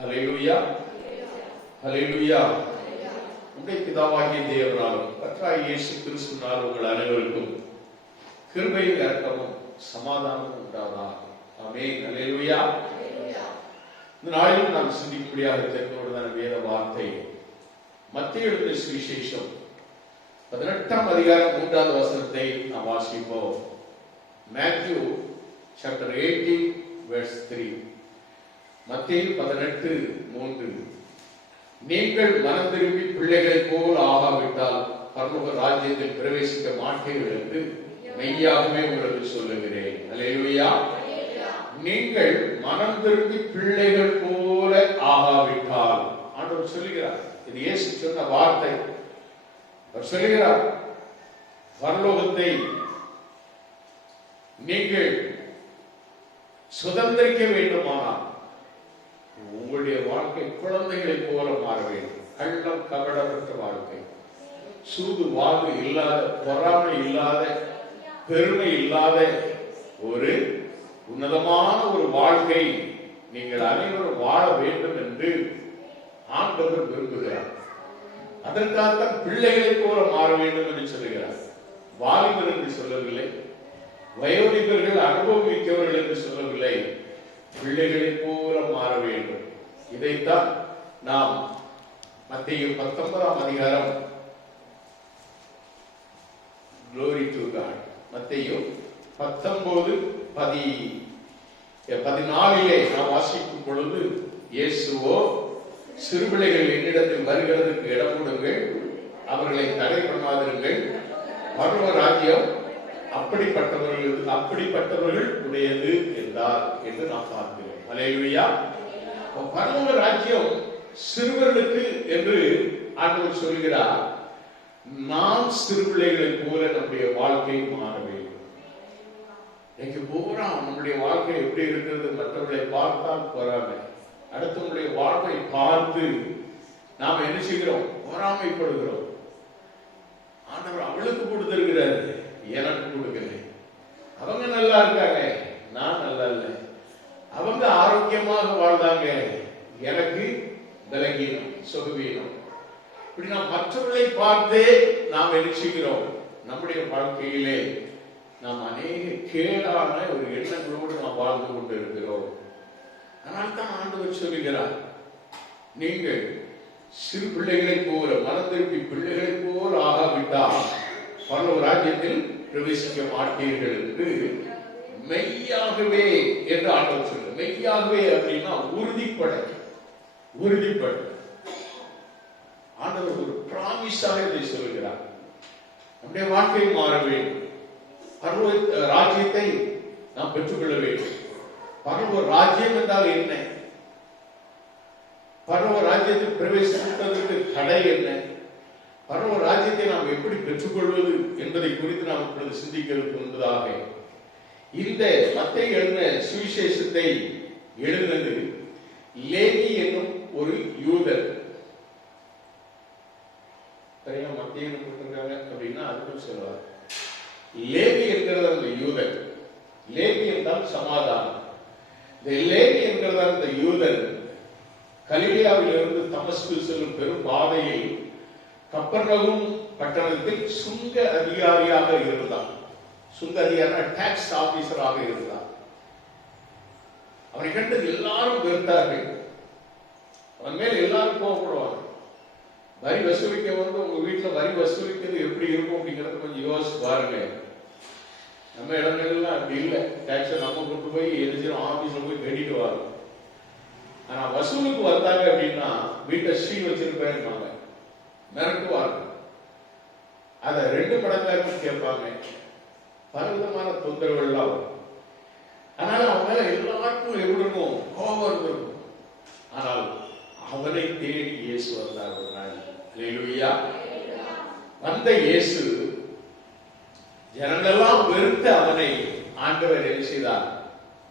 ஹல்லேலூயா, ஹல்லேலூயா. உம்முடைய பிதாவாகிய தேவனாலும் கர்த்தராகிய இயேசு கிறிஸ்துவினால் உங்கள் அனைவருக்கும் கிருபையும் இரக்கமும் சமாதானமும் உண்டாவதாக. ஆமென். ஹல்லேலூயா. இந்த நாளில் நாம் சிந்திக்கும்படியாக தெரிந்துகொண்டதான வேத வார்த்தை மத்தேயு எழுதின சுவிசேஷம் 18ஆம் அதிகாரம் 3வது வசனத்தை நாம் வாசிப்போம். Matthew chapter 18 verse 3. மத்தேயு 18:3. நீங்கள் மனம் திரும்பி பிள்ளைகளை போல் ஆகாவிட்டால் பரலோக ராஜ்யத்தில் பிரவேசிக்க மாட்டீர்கள் என்று மெய்யாகவே உங்களுக்கு சொல்லுகிறேன். அல்லேலூயா. நீங்கள் மனம் திரும்பி பிள்ளைகள் போல ஆகாவிட்டால், ஆண்டவர் சொல்லுகிறார். இது இயேசு சொன்ன வார்த்தை. அவர் சொல்லுகிறார், பரலோகத்தை நீங்கள் சுதந்திரிக்க வேண்டுமானால் உங்களுடைய வாழ்க்கை குழந்தைகளை போல மாற வேண்டும். கள்ளம் கபடமற்ற வாழ்க்கை, சூது வாது இல்லாத, பொறாமை இல்லாத, பெருமை இல்லாத ஒரு உன்னதமான ஒரு வாழ்க்கை நீங்கள் அனைவரும் வாழ வேண்டும் என்று ஆண்டவர் விரும்புகிறார். அதற்காகத்தான் பிள்ளைகளை போல மாற வேண்டும் என்று சொல்லுகிறார். வாலிபர் என்று சொல்லவில்லை, வயோதிபர்கள் அனுபவிக்கவர்கள் என்று சொல்லவில்லை, பிள்ளைகளை போல மாற வேண்டும். இதைத்தான் நாம் மத்தேயு 19ஆம் அதிகாரம் Glory to God. மத்தேயு 19:14 நாம் வாசிக்கும் பொழுது, இயேசுவோ சிறுபிள்ளைகள் என்னிடத்தில் வருகிறதுக்கு இடம் கொடுங்கள், அவர்களை தடை பண்ணாதிருங்கள், பரலோக ராஜ்யம் அப்படிப்பட்டவர்கள் உடையது என்றார் என்று நாம் பார்க்கிறோம். அல்லேலூயா. பரலோக ராஜ்யம் சிறுவர்களுக்கு என்று ஆண்டவர் சொல்கிறார். நாம் சிறுபிள்ளைகளை போல நம்முடைய வாழ்க்கை மாற வேண்டும். இன்னைக்கு பூரா நம்முடைய வாழ்க்கை எப்படி இருக்கிறது? மற்றவர்களை பார்த்தால் பொறாமை. அடுத்தவங்களுடைய வாழ்க்கை பார்த்து நாம் என்ன செய்கிறோம்? பொறாமைப்படுகிறோம். ஆண்டவர் அவளுக்கு கொடுத்திருக்கிறாரு, எனக்கு கொடுக்கல. அவங்க நல்லா இருக்காங்க, நான் நல்லா இல்லை. அவங்க ஆரோக்கியமாக வாழ்ந்தாங்க, எனக்கு பலகீனம், சுகவீனம். இப்படி நாம் மற்றவர்களை பார்த்தே நாம் என்ன செய்கிறோம்? நம்முடைய வாழ்க்கையிலே நாம் அநேக கேடான ஒரு எண்ணங்களோடு நாம் வாழ்ந்து கொண்டு இருக்கிறோம். ஆனால் தான் ஆண்டவர் சொல்லுகிறார், நீங்கள் சிறு பிள்ளைகளை போல, மனம் திருப்பி பிள்ளைகளை போல ஆகாவிட்டால் பரலோக ராஜ்யத்தில் பிரவேசிக்க மாட்டீர்கள் என்று மெய்யாகவே என்று ஆண்டவர் சொல்ல. மெய்யாகவே அப்படின்னா உறுதிப்பட ஆண்டவர் ஒரு பிராமிஸாக இதை சொல்கிறார். நம்முடைய வாழ்க்கை மாற வேண்டும். பரலோக ராஜ்யத்தை நாம் பெற்றுக்கொள்ள வேண்டும். பரலோக ராஜ்யம் என்றால் என்ன? பரலோக ராஜ்யத்தில் பிரவேசிப்பதற்கு தடை என்ன? பரலோக ராஜ்யத்தை நாம் எப்படி பெற்றுக்கொள்வது என்பதை குறித்து நாம் இப்பொழுது சிந்திக்கிறது என்பதாக இந்த மத்தேயு எழுதின சுவிசேஷத்தை எழுதினது லேவி என்னும் ஒரு யூதர். சரியா? மத்தேயு கொடுத்திருக்காங்க அப்படின்னா அதுக்கும் சொல்லுவார். லேவி என்கிறது அந்த யூதர். லேவி என்றால் சமாதானம். இந்த லேவி என்கிறத அந்த யூதன் கலிலேயாவிலிருந்து தமஸ்கு செல்லும் பெரும் பாதையில் கப்பர்நகூம் பட்டணத்தில் சுங்க அதிகாரியாக இருந்தார். சுங்க அதிகாரி, டாக்ஸ் ஆபீசராக இருந்தார். அவரை கண்டு எல்லாரும் வெறுத்தார்கள். அவன் மேல் எல்லாரும் கோபப்படுவாங்க. வரி வசூலிக்க வந்து உங்க வீட்டுல வரி வசூலிக்கிறது எப்படி இருக்கும் அப்படிங்கறது கொஞ்சம் யோசிச்சு பாருங்க. நம்ம இடங்கள்லாம் அப்படி இல்லை. டாக்ஸை நம்ம கொண்டு போய் எரிஞ்சிடும், ஆபீஸ்ல போய் கட்டிட்டு வரோம். ஆனா வசூலுக்கு வந்தாங்க அப்படின்னா வீட்டை ஸ்ரீ வச்சிருப்பாங்க, மிரட்டுவாங்க. அதை 2 மடங்காக கேட்பாங்க. பலவிதமான தொந்தரவுகள்லாம் வரும். அதனால அவங்க எல்லாருக்கும் எப்படி இருக்கும்? கோபம் இருக்கும். ஆனால் அவனை தேடி இயேசு வந்தார் ஒரு நாள். அல்லேலூயா. வந்த இயேசு ஜனங்களெல்லாம் வெறுத்த அவனை ஆண்டவர் என்ன செய்தார்?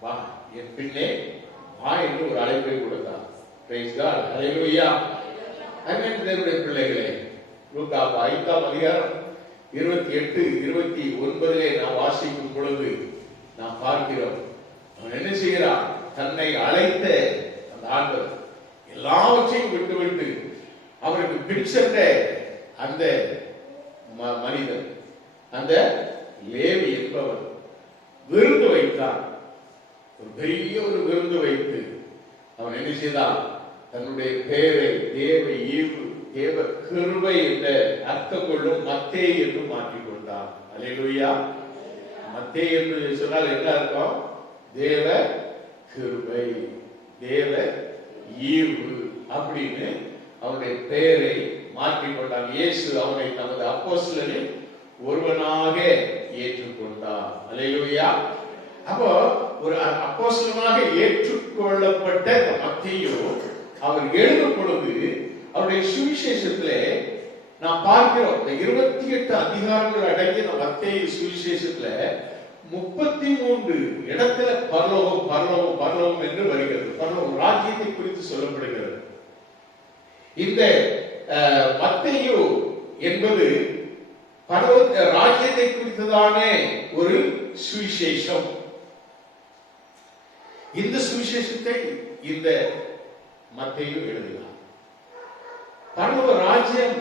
வா, என் பின்னே வா என்று ஒரு அழைப்பை கொடுத்தார். Praise God. அல்லேலூயா. அன்பின் தேவனுடைய பிள்ளைகளே, லூக்கா 5ஆம் அதிகாரம் 28-29 நாம் வாசிக்கும் பொழுது நாம் பார்க்கிறோம், அவன் என்ன செய்கிறான்? தன்னை அழைத்த அந்த ஆண்டவர் எல்லாவற்றையும் விட்டுவிட்டு அவருக்கு பிடிச்ச அந்த மனிதன், அந்த லேவி என்பவர் விருந்து வைத்தார். ஒரு பெரிய ஒரு விருந்து வைத்து அவன் என்ன செய்தான்? தன்னுடைய பெயரை தேவ ஈவு, தேவ கிருபை என்ற அர்த்தம் கொள்ளும் மத்தேயு என்று மாற்றிக்கொண்டான். அல்லேலூயா. மத்தேயு என்று சொன்னால் என்ன அர்த்தம்? தேவ கிருபை, தேவ ஈவு அப்படின்னு அவனுடைய பெயரை மாற்றிக்கொண்டான். இயேசு அவனை தமது அப்போஸ்தலரில் ஒருவனாக ஏற்றுக்கொண்டார். அல்லேலூயா. அப்போ ஒரு அப்போஸ்தலனாக ஏற்றுக்கொள்ளப்பட்ட மத்தேயு அவர் எழுதும் பொழுது அவருடைய சுவிசேஷத்திலே நாம் பார்க்கிறோம். இந்த 28 அதிகாரங்கள் அடங்கிய மத்தேயு சுவிசேஷத்துல 33 இடத்துல பரலோகம் பரலோகம் பரலோகம் என்று வருகிறது. பரலோகம் ராஜ்யத்தை குறித்து சொல்லப்படுகிறது. இந்த மத்தேயு என்பது பரலோக ராஜ்யத்தை குறித்ததான ஒரு சுவிசேஷம். இந்த சுவிசேஷத்தை இந்த மத்தேயு எழுதினார். பரலோக ராஜ்யம்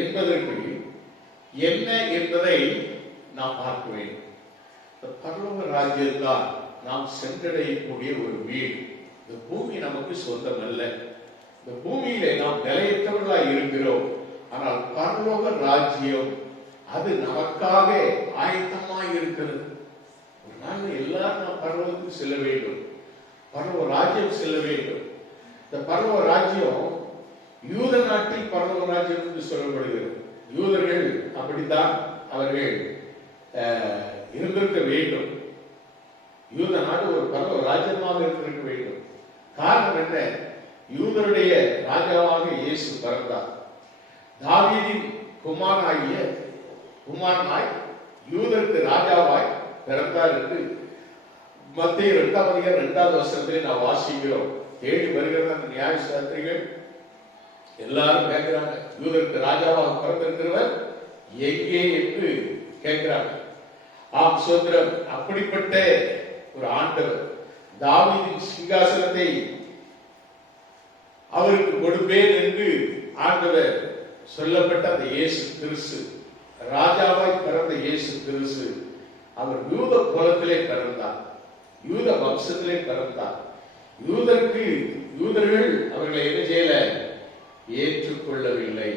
என்பதற்கு என்ன என்பதை நாம் பார்க்க வேண்டும். பரலோக ராஜ்யம் தான் நாம் சென்றடையக்கூடிய ஒரு வீடு. இந்த பூமி நமக்கு சொந்தம் அல்ல. இந்த பூமியிலே நாம் நிலையற்றவர்களாய் இருக்கிறோம். ஆனால் பரலோக ராஜ்யம் அது நமக்காக ஆயத்தமாய் இருக்கிறது. ஒரு நாள் எல்லாரும் நாம் பரலோகத்துக்கு செல்ல வேண்டும், பரலோக ராஜ்யம் செல்ல வேண்டும். இந்த பரலோக ராஜ்யம் யூத நாட்டில் பரலோக ராஜ்யம் என்று சொல்லப்படுகிறது. யூதர்கள் அப்படித்தான் அவர்கள் இருந்திருக்க வேண்டும். யூத நாடு ஒரு பரலோக ராஜ்யமாக இருந்திருக்க வேண்டும். காரணம் என்ன? யூதருடைய ராஜாவாக இயேசு பிறந்தார். தாவீதின் குமாரனாய் யூதருக்கு ராஜாவாய் பிறந்தார் என்று மத்தேயு 2வது வசனத்திலே நாம் வாசிக்கிறோம். தேடி வருகிற அந்த நியாயசாஸ்திரிகள் எல்லாரும் கேட்கிறாங்க, யூதருக்கு ராஜாவாக பிறந்திருக்கிறவர் எங்கே என்று கேட்கிறாங்க. ஆம் சோதரன், அப்படிப்பட்ட ஒரு ஆண்டவர் தாவீதின் சிங்காசனத்தை அவருக்கு கொடுப்பேன் என்று ஆண்டவர் சொல்லப்பட்ட அந்த இயேசு கிறிஸ்து, ராஜாவாய் பிறந்த இயேசு கிறிஸ்து, அவர் யூத குலத்திலே பிறந்தார், யூத வம்சத்திலே பிறந்தார். யூதர்கள் அவர்களை என்ன செய்யல? ஏற்றுக்கொள்ளவில்லை.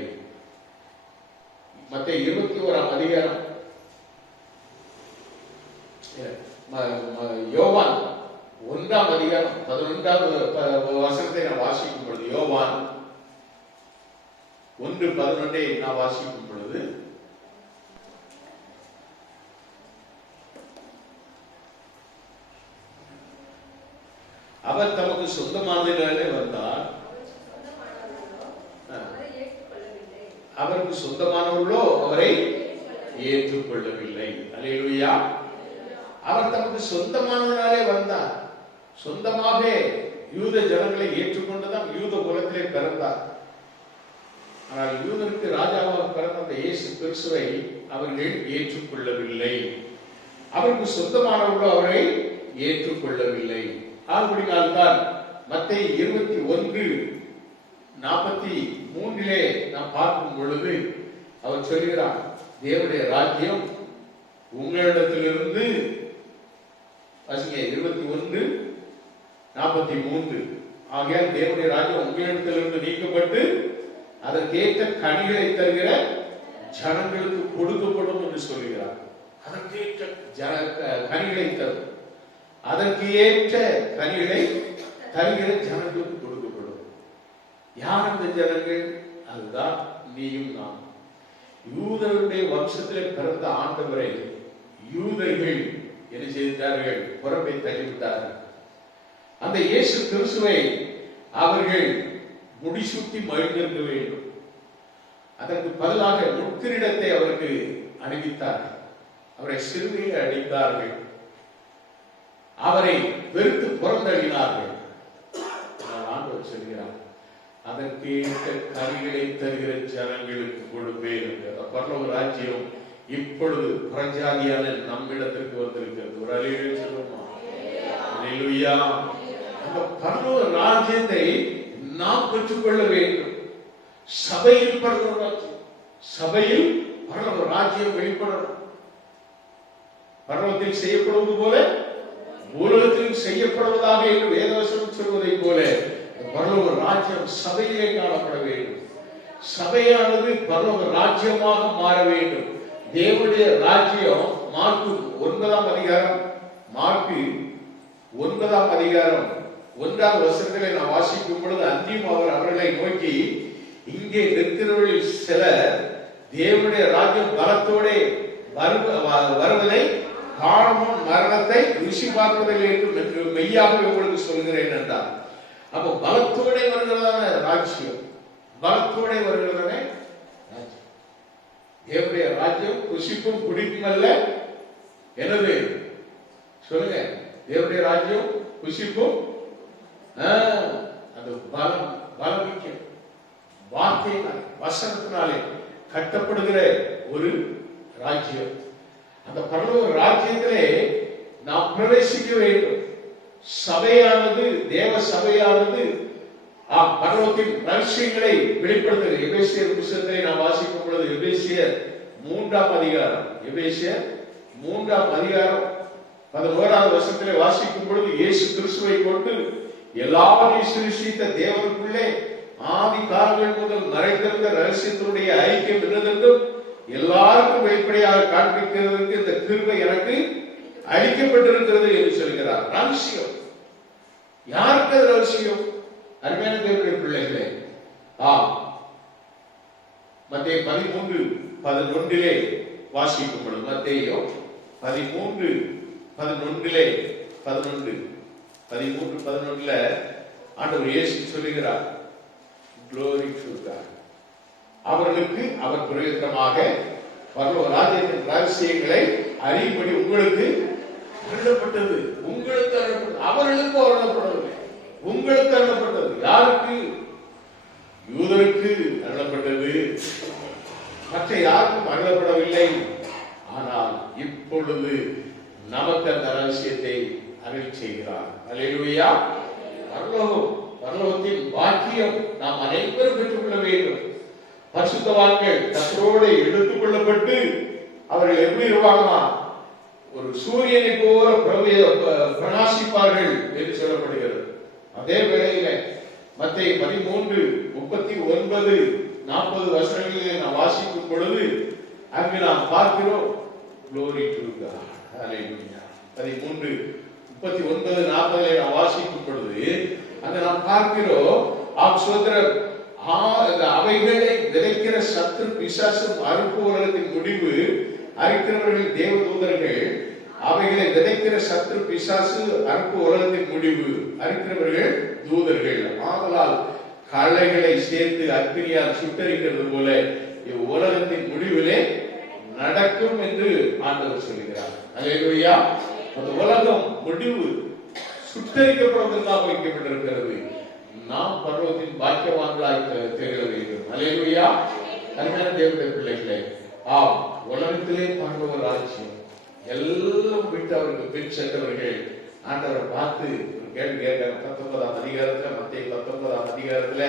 மத்தேயு 21ஆம் அதிகாரம் யோவான் 1ஆம் அதிகாரம் 11வது வசனத்தை நான் வாசிக்கும் பொழுது, யோவான் 1:11 நான் வாசிக்கும் பொழுது, அவர் தமக்கு சொந்தமானதினாலே வந்தார், அவருக்கு சொந்தமானவர்களோ அவரை ஏற்றுக்கொள்ளவில்லை. அல்லேலூயா. அவர் தமக்கு சொந்தமானதினாலே வந்தார். சொந்தமாக யூத ஜனங்களை ஏற்றுக்கொண்டுதான் யூத குலத்திலே பிறந்தார். ஆனால் யூதருக்கு ராஜாவாக பிறந்த அந்த இயேசு கிறிஸ்துவை அவர்கள் ஏற்றுக்கொள்ளவில்லை. அவருக்கு சொந்தமானவர்களோ அவரை ஏற்றுக்கொள்ளவில்லை. அப்படினால்தான் மத்தேயு 21:43 நாம் பார்க்கும் பொழுது அவர் சொல்கிறார், தேவனுடைய ராஜ்யம் உங்களிடத்திலிருந்து, 21:43, ஆகையால் தேவனுடைய ராஜ்யம் உங்களிடத்திலிருந்து நீக்கப்பட்டு அதற்கேற்ற கனிகளை தருகிற ஜனங்களுக்கு கொடுக்கப்படும் என்று சொல்கிறார். அதற்கேற்ற கனிகளை தரும், அதற்கு ஏற்ற கனிகளை தருகிற ஜனங்களுக்கு கொடுக்கப்படும். யார் அந்த ஜனங்கள்? அதுதான் நீயும் நான். யூதருடைய வம்சத்திலே பிறந்த ஆண்டவரை யூதர்கள் என்ன செய்தார்கள்? புறம்பே தள்ளிவிட்டார்கள். அந்த இயேசு கிறிஸ்துவை அவர்கள் முடிசூட்டி மகிழ்ந்திருக்க வேண்டும். அதற்கு பதிலாக முட்கிரீடத்தை அவருக்கு அணிவித்தார்கள், அவரை சிலுவையில் அடித்தார்கள், அவரை வெறுத்து புறந்தள்ளினார்கள். ஆண்டவர் சொல்கிறார், அதற்கு ஏற்ற கனிகளை தருகிற ஜனங்களுக்கு கொடுப்பேன். பரலோக ராஜ்யம் இப்பொழுது புறஜாதியான நம்மிடத்திற்கு வந்திருக்கிறது. ஒரு அல்லேலூயா சொல்லுமா? அல்லேலூயா. அந்த பரலோக ராஜ்யத்தை நாம் பெற்றுக்கொள்ள வேண்டும். சபையில் பரலோக ராஜ்யம், சபையில் பரலோக ராஜ்யம் வெளிப்படணும். பரலோகத்தில் செய்யப்படுவது போல உலகத்தில் செய்யப்படுவதாக என்று வேதவசனம் சொல்வதை போல பரலோக ராஜ்யம் சபையிலே காணப்பட வேண்டும். சபையானது பரலோக ராஜ்யமாக மாற வேண்டும். தேவனுடைய ராஜ்யம் மார்க்கு 9ஆம் அதிகாரம் 1வது வசனத்திலே நான் வாசிக்கும் பொழுது, அன்றியும் அவர் அவர்களை நோக்கி, இங்கே நிற்கிறவர்களில் சிலர் தேவனுடைய ராஜ்யம் பலத்தோட வருவதை காணவும் மரணத்தை ருசி பார்ப்பதில்லை என்று மெய்யாகவே உங்களுக்கு சொல்கிறேன் என்றார். அப்போ பலத்தோட வருகிறதான ராஜ்யம், பலத்தோட வருகிறதானே ராஜ்யம். தேவனுடைய ராஜ்யம் ருசிக்கும் குடிக்கும் அல்ல. எனது சொல்லுங்க, தேவனுடைய ராஜ்யம் ருசிக்கும் அந்த பலமிக்க வார்த்தையினால் வசனத்தினாலே கட்டப்படுகிற ஒரு ராஜ்யம். அந்த பரலோக ராஜ்யத்திலே நாம் பிரவேசிக்க வேண்டும். சபையானது, தேவ சபையானது பரலோகத்தின் ரகசியங்களை வெளிப்படுத்துகிறது. எபேசியர் புத்தகத்தை நாம் வாசிக்கும் பொழுது எபேசியர் 3ஆம் அதிகாரம் 11வது வசனத்திலே வாசிக்கும் பொழுது, இயேசு கிறிஸ்துவை கொண்டு எல்லாவற்றையும் சிருஷ்டித்த தேவனுக்குள்ளே ஆதி காலங்கள் முதல் மறைந்திருந்த ரகசியத்தினுடைய ஐக்கியம் என்னதென்றும் எல்லாருக்கும் வெளிப்படையாக காண்பிக்கிறதுக்கு இந்த கிருபை எனக்கு அளிக்கப்பட்டிருக்கிறது என்று சொல்கிறார். ரகசியம். யாருக்கு அது ரகசியம்? அருமையான தேவனுடைய பிள்ளைகளே, மத்தேயு 13:11 வாசிக்கும் பொழுது, மத்தேயு 13:11 ஆண்டவர் இயேசு சொல்லுகிறார், Glory to God. அவர்களுக்கு அவர் பிரயோஜனமாக பரலோக ராஜ்யத்தின் ரகசியங்களை அறியும்படி உங்களுக்கு அருளப்பட்டது. உங்களுக்கு அருளப்பட்டது, அவர்களுக்கு அருளப்படவில்லை, உங்களுக்கு அருளப்பட்டது. யாருக்கு? யூதருக்கு அருளப்பட்டது, மற்ற யாருக்கும் அருளப்படவில்லை. ஆனால் இப்பொழுது நமக்கு அந்த ரகசியத்தை அருள் செய்கிறார். அல்லேலூயா. பரலோகத்தின் பாக்கியம் நாம் அனைவரும் பெற்றுக்கொள்ள வேண்டும். பரிசுத்தவான்கள் கர்த்தரோடு எடுத்துக் கொள்ளப்பட்டு அவர்கள் எப்படி இருப்பாங்களா? ஒரு சூரியனை போல பிரகாசிப்பார்கள் என்று சொல்லப்படுகிறது. அதே வேளையில மத்தேயு 13:39-40 வசனங்களிலே நாம் வாசிக்கும் பொழுது அங்கு நாம் பார்க்கிறோம், Glory to God. Hallelujah. 13:39-40 நாம் வாசிக்கும் பொழுது அங்க நாம் பார்க்கிறோம், அவைகளை விதைக்கிற சத்துரு பிசாசும் அறுப்பு உலகத்தின் முடிவு அறிக்கிறவர்கள் தேவதூதர்கள். அவைகளை விதைக்கிற சத்துரு பிசாசு அறுப்பு உலகத்தின் முடிவு அறிக்கிறவர்கள் தூதர்கள். ஆதலால் களைகளை சேர்த்து அக்னியால் சுட்டரிக்கிறது போல இவ்வுலகத்தின் முடிவிலே நடக்கும் என்று ஆண்டவர் சொல்கிறார். அல்லேலூயா. அந்த உலகம் முடிவு சுட்டரிக்கப்படுவதற்காக வைக்கப்பட்டிருக்கிறது. நாம் பரலோகத்தின் பாக்கியவான்களாய் திகழ வேண்டும். அல்லேலூயா. அருமையான தேவனுடைய பிள்ளைகளே, உலகத்திலே பரலோக ராஜ்யம் எல்லாம் விட்டு அவருக்கு பின் சென்றவர்கள் ஆண்டவரை பார்த்து ஒரு கேள்வி கேட்கிறார். 19ஆம் அதிகாரத்துல, மத்தேயு 19ஆம் அதிகாரத்துல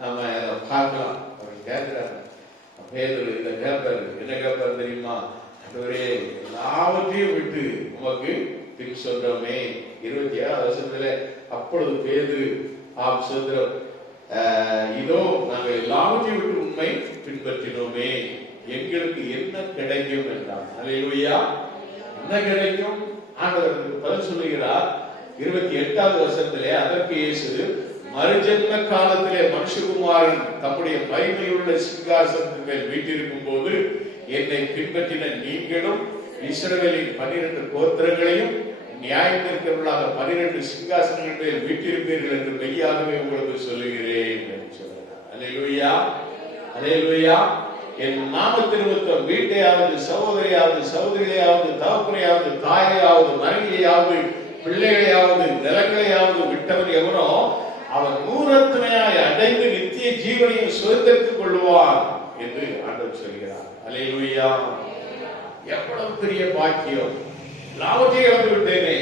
நாம பார்க்கலாம். அவர் கேட்கிறார், பேதுரு இந்த கேட்பாரு, என்ன கேட்பாரு தெரியுமா? ஆண்டவரே, எல்லாவற்றையும் விட்டு உமக்கு பின் சொல்றோமே. 27ஆம் வசனத்துல, அப்பொழுது பேதுரு, சுதந்திரம், இதோ நாங்கள் எல்லாவற்றையும் விட்டு உண்மை பின்பற்றினோமே, எங்களுக்கு என்ன கிடைக்கும் என்றார். அல்லேலூயா. என்ன கிடைக்கும்? ஆண்டவருக்கு பதில் சொல்லுகிறார். 28ஆவது வசனத்திலே, அதற்கு இயேசு, மறுஜன்ம காலத்திலே மனுஷகுமாரன் தம்முடைய மகிமையுள்ள சிங்காசனத்தின் மேல் வீற்றிருக்கும் போது என்னை பின்பற்றின நீங்களும் இஸ்ரவேலின் 12 கோத்திரங்களையும் நியாயம் இருக்கிறவர்களாக 12 சிங்காசனங்கள் மேல் வீற்றிருப்பீர்கள் என்று மெய்யாகவே உங்களுக்கு சொல்லுகிறேன் என்று சொல்கிறார். அல்லேலூயா. அல்லேலூயா. என் நாமத்து நிமித்தம் வீட்டையாவது, சகோதரியாவது, சகோதரியாவது, தகப்பனையாவது, தாயையாவது, மனைவியாவது, பிள்ளைகளையாவது, நிலங்களையாவது விட்டவன் எவனோ அவன் நூறத்தனையாய் அடைந்து நித்திய ஜீவனையும் சுதந்திரித்துக் கொள்வான் என்று ஆண்டவர் சொல்கிறார். அல்லேலூயா. எவ்வளவு பெரிய பாக்கியம்! எல்லாவற்றையும் இழந்து விட்டேனே.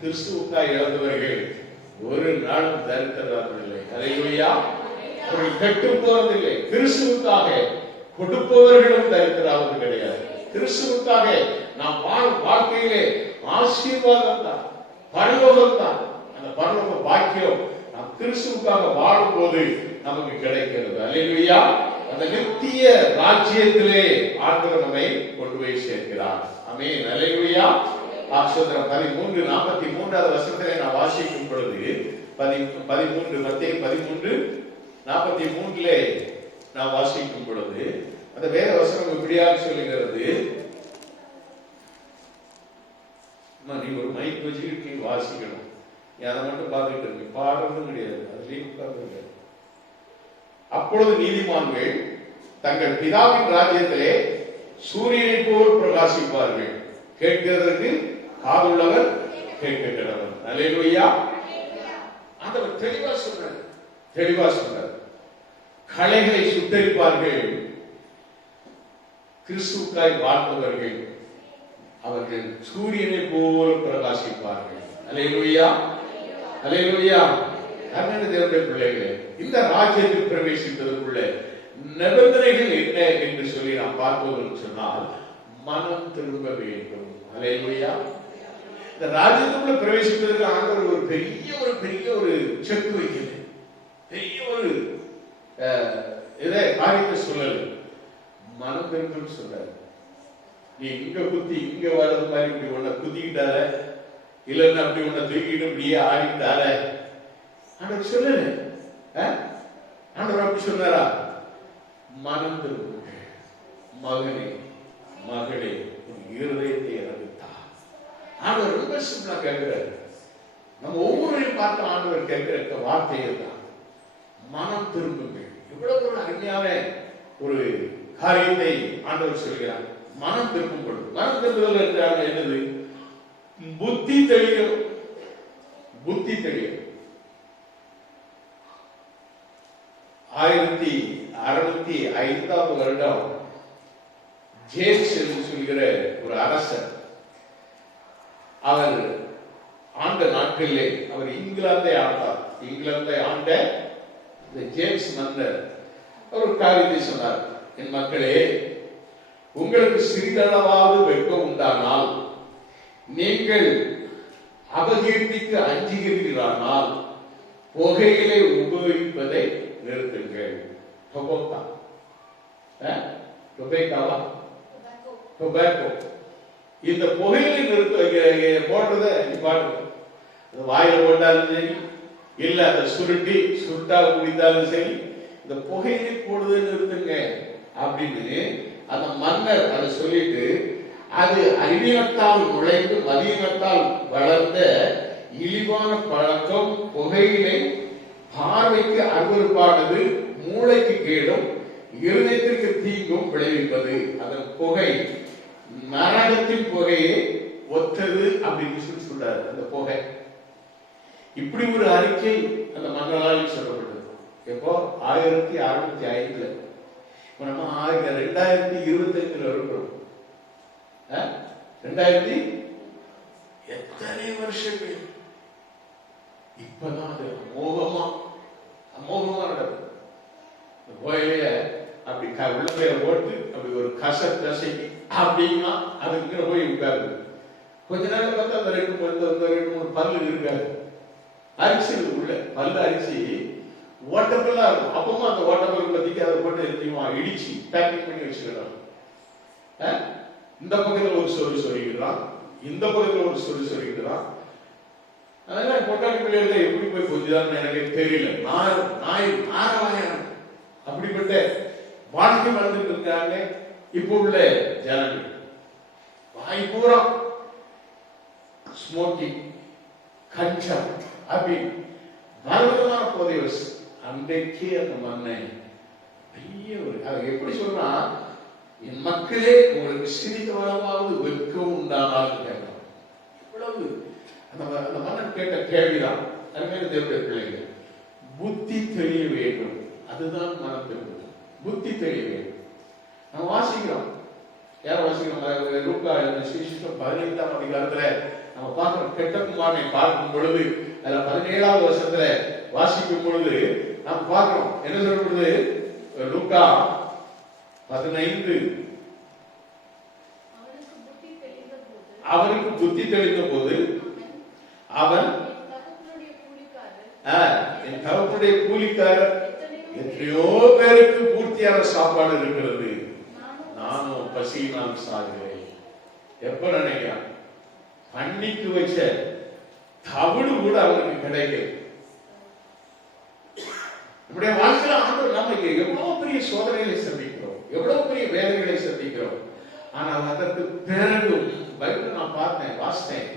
கிறிஸ்துவுக்காய் இழந்தவர்கள் ஒரு நாளும் தரித்திரராகவில்லை. அல்லேலூயா. அவர்கள் கெட்டு போவதில்லை. கிறிஸ்துவுக்காக கொடுப்பவர்களும் தரித்திராவது கிடையாது. கிறிஸ்துவுக்காக நாம் வாழும் வாழ்க்கையிலே ஆசீர்வாதம் தான், பரலோகம் தான். அந்த பரலோக பாக்கியம் நாம் கிறிஸ்துவுக்காக வாழும் போது நமக்கு கிடைக்கிறது. அல்லேலூயா. அந்த நித்திய ராஜ்யத்திலே ஆண்டவர் நம்மை கொண்டு போய் சேர்க்கிறார். ஆமென். அல்லேலூயா. ஆக்ஷோதரம் 13:43 வசனத்திலே நான் வாசிக்கும் பொழுது 13 மத்தேயு 13:43 நான் வாசிக்கும் பொழுது அந்த வேத வசனம் இப்படியாக சொல்லுகிறது. நீ ஒரு மைக் வச்சுக்கிட்டு நீ வாசிக்கணும். அதை மட்டும் பார்த்துட்டு இருக்கு, பாடுறதும் கிடையாது, அதுலயும் உட்கார்ந்து. அப்பொழுது நீதிமான்கள் தங்கள் பிதாவின் ராஜ்யத்திலே சூரியனை போல் பிரகாசிப்பார்கள். கேட்கிறதற்கு காதுள்ளவர் கேட்க கடவன். அல்லேலூயா. ஆண்டவர் தெளிவா சொல்றார். களைகளை சுட்டரிப்பார்கள். கிறிஸ்துவுக்காய் வாழ்ந்தவர்கள் அவர்கள் சூரியனை போல் பிரகாசிப்பார்கள். அல்லேலூயா. அல்லேலூயா. அருமையான தேவனுடைய பிள்ளைகளே, இந்த ராஜ்யத்தில் பிரவேசிப்பதற்குள்ள நிபந்தனைகள் என்ன என்று சொல்லி நாம் பார்ப்போம் சொன்னால், மனம் திரும்ப வேண்டும். அல்லேலூயா. இந்த ராஜ்யத்துக்குள்ள பிரவேசிப்பதற்கு ஆண்டவர் ஒரு பெரிய ஒரு செக் வைக்கிறது. பெரிய ஒரு காரியத்தை சொல்லல, மனம் திரும்ப சொல்றாரு. நீ இங்க குத்தி இங்க வர்றது மாதிரி இப்படி ஒன்ன குத்திக்கிட்டார, இல்லைன்னா அப்படி ஒன்ன தூக்கிட்டு இப்படியே ஆடிட்டார ஆண்டவர் சொல்லல. ஆண்டவர் அப்படி சொன்னாரா? மனம் திரும்ப மகனே மகளே இருதயத்தை இறங்குத்தா. ஆண்டவர் ரொம்ப சிம்பிளா கேட்கிறாரு. நம்ம ஒவ்வொருவரையும் பார்த்து ஆண்டவர் கேட்கிற வார்த்தையை தான் மனம் திரும்புங்கள். இவ்வளவு ஒரு அருமையான ஒரு காரியத்தை ஆண்டவர் சொல்கிறார். மனம் திரும்பும் பொழுது, மனம் திரும்புதல் என்றால் என்னது? புத்தி தெளியும். புத்தி தெளியும். 1605 வருடம் ஜேம்ஸ் என்று சொல்கிற ஒரு அரசர், அவர் ஆண்ட நாட்களிலே அவர் இங்கிலாந்தை ஆண்டார். இங்கிலாந்தை ஆண்ட இந்த ஜேம்ஸ் மன்னர் ஒரு காரியத்தை சொன்னார். என் மக்களே, உங்களுக்கு சிறிதளவாவது வெட்கம் உண்டானால், நீங்கள் அபகீர்த்திக்கு அஞ்சுகிறீர்களானால் புகையிலை உபயோகிப்பதை நிறுத்துங்கள். இந்த புகையிலை நிறுத்த போடுறத நிப்பாட்டுங்க. வாயில போட்டாலும் சரி, இல்ல அதை சுருட்டா குடித்தாலும் சரி, இந்த புகையிலை போடுறதை நிறுத்துங்க அப்படின்னு அந்த மன்னர் அதை சொல்லிட்டு, அது அறிவீனத்தால் நுழைந்து மதியினத்தால் வளர்ந்த இழிவான பழக்கம், புகையிலை பார்வைக்கு அருவருப்பானது, மூளைக்கு கேடும், இருதயத்திற்கு தீங்கும் விளைவிப்பது. அதன் புகை நரகத்தின் புகையை ஒத்தது அப்படின்னு சொல்றாரு. அந்த புகை இப்படி ஒரு அறிக்கை அந்த மன்னரால் சொல்லப்பட்டது. எப்போ? 1605. நம்ம 2025 இருக்கிறோம். 2000 எத்தனை வருஷங்கள். இப்பதான் அது அமோகமா நடக்குது. கோயிலைய அப்படி உள்ளபையில போட்டு அப்படி ஒரு கசைக்கு அப்படின்னா அதுக்கு போய் உட்காரு. கொஞ்ச நேரம் பார்த்தா அந்த 2-3 பல்லு இருக்காது. அரிசி உள்ள பல்லு அரிசி ஓட்டப்பெல்லாம் இருக்கும். அப்பவும் அந்த ஓட்டப்பல் பத்திக்கு அதை போட்டு இடிச்சு பேக்கிங் பண்ணி வச்சுக்கிறான். இந்த பக்கத்துல ஒரு சொருகிறான், இந்த பக்கத்துல ஒரு சொருகிறான். அதெல்லாம் பொட்டாணி பிள்ளைகளை எப்படி போய் கொஞ்சம் எனக்கு தெரியல. நாரவாயம் அப்படிப்பட்ட வாழ்க்கை வளர்ந்துட்டு இருக்காங்க இப்போ உள்ள ஜனங்கள். வாய் பூரா ஸ்மோக்கிங், கஞ்சா அப்படி மரணமான போதை வசு. அன்றைக்கே அந்த மண்ணை பெரிய ஒரு அதை எப்படி சொன்னா, என் மக்களே உங்களுக்கு சிறிதளவாவது வெட்கம் உண்டானால் கேட்கலாம். இவ்வளவு அந்த மன்னன் கேட்ட கேள்விதான். அருமையான தேவனுடைய பிள்ளைகள், புத்தி தெரிய வேண்டும். அதுதான் மனம் திரும்புது. புத்தி தெரிய வேண்டும். நம்ம வாசிக்கிறோம். யாரும் வாசிக்கிறோம்? லூக்கா 15 அதிகாரத்துல நம்ம பார்க்கிறோம். கெட்ட குமாரனை பார்க்கும் பொழுது அதுல 17வது வருஷத்துல வாசிக்கும் பொழுது நாம் பார்க்கிறோம் என்ன சொல்லப்படுது. லூக்கா 15 அவனுக்கு புத்தி தெளிந்த போது அவன் என் தகப்பனுடைய கூலிக்காரர் எத்தனையோ பேருக்கு பூர்த்தியான சாப்பாடு இருக்கிறது, நானும் பசியினால் சாகிறேன். எப்ப நினைக்கிறா பண்ணிக்கு வச்ச தவிடு கூட அவனுக்கு கிடைக்கும். நம்முடைய வாழ்க்கையில ஆண்டவர் நாம எவ்வளவு பெரிய சோதனைகளை சந்திக்கிறோம், எவ்வளவு பெரிய வேதனைகளை சந்திக்கிறோம். ஆனால் அதற்கு பிறகு பைபிள் நான் பார்த்தேன், வாசித்தேன்,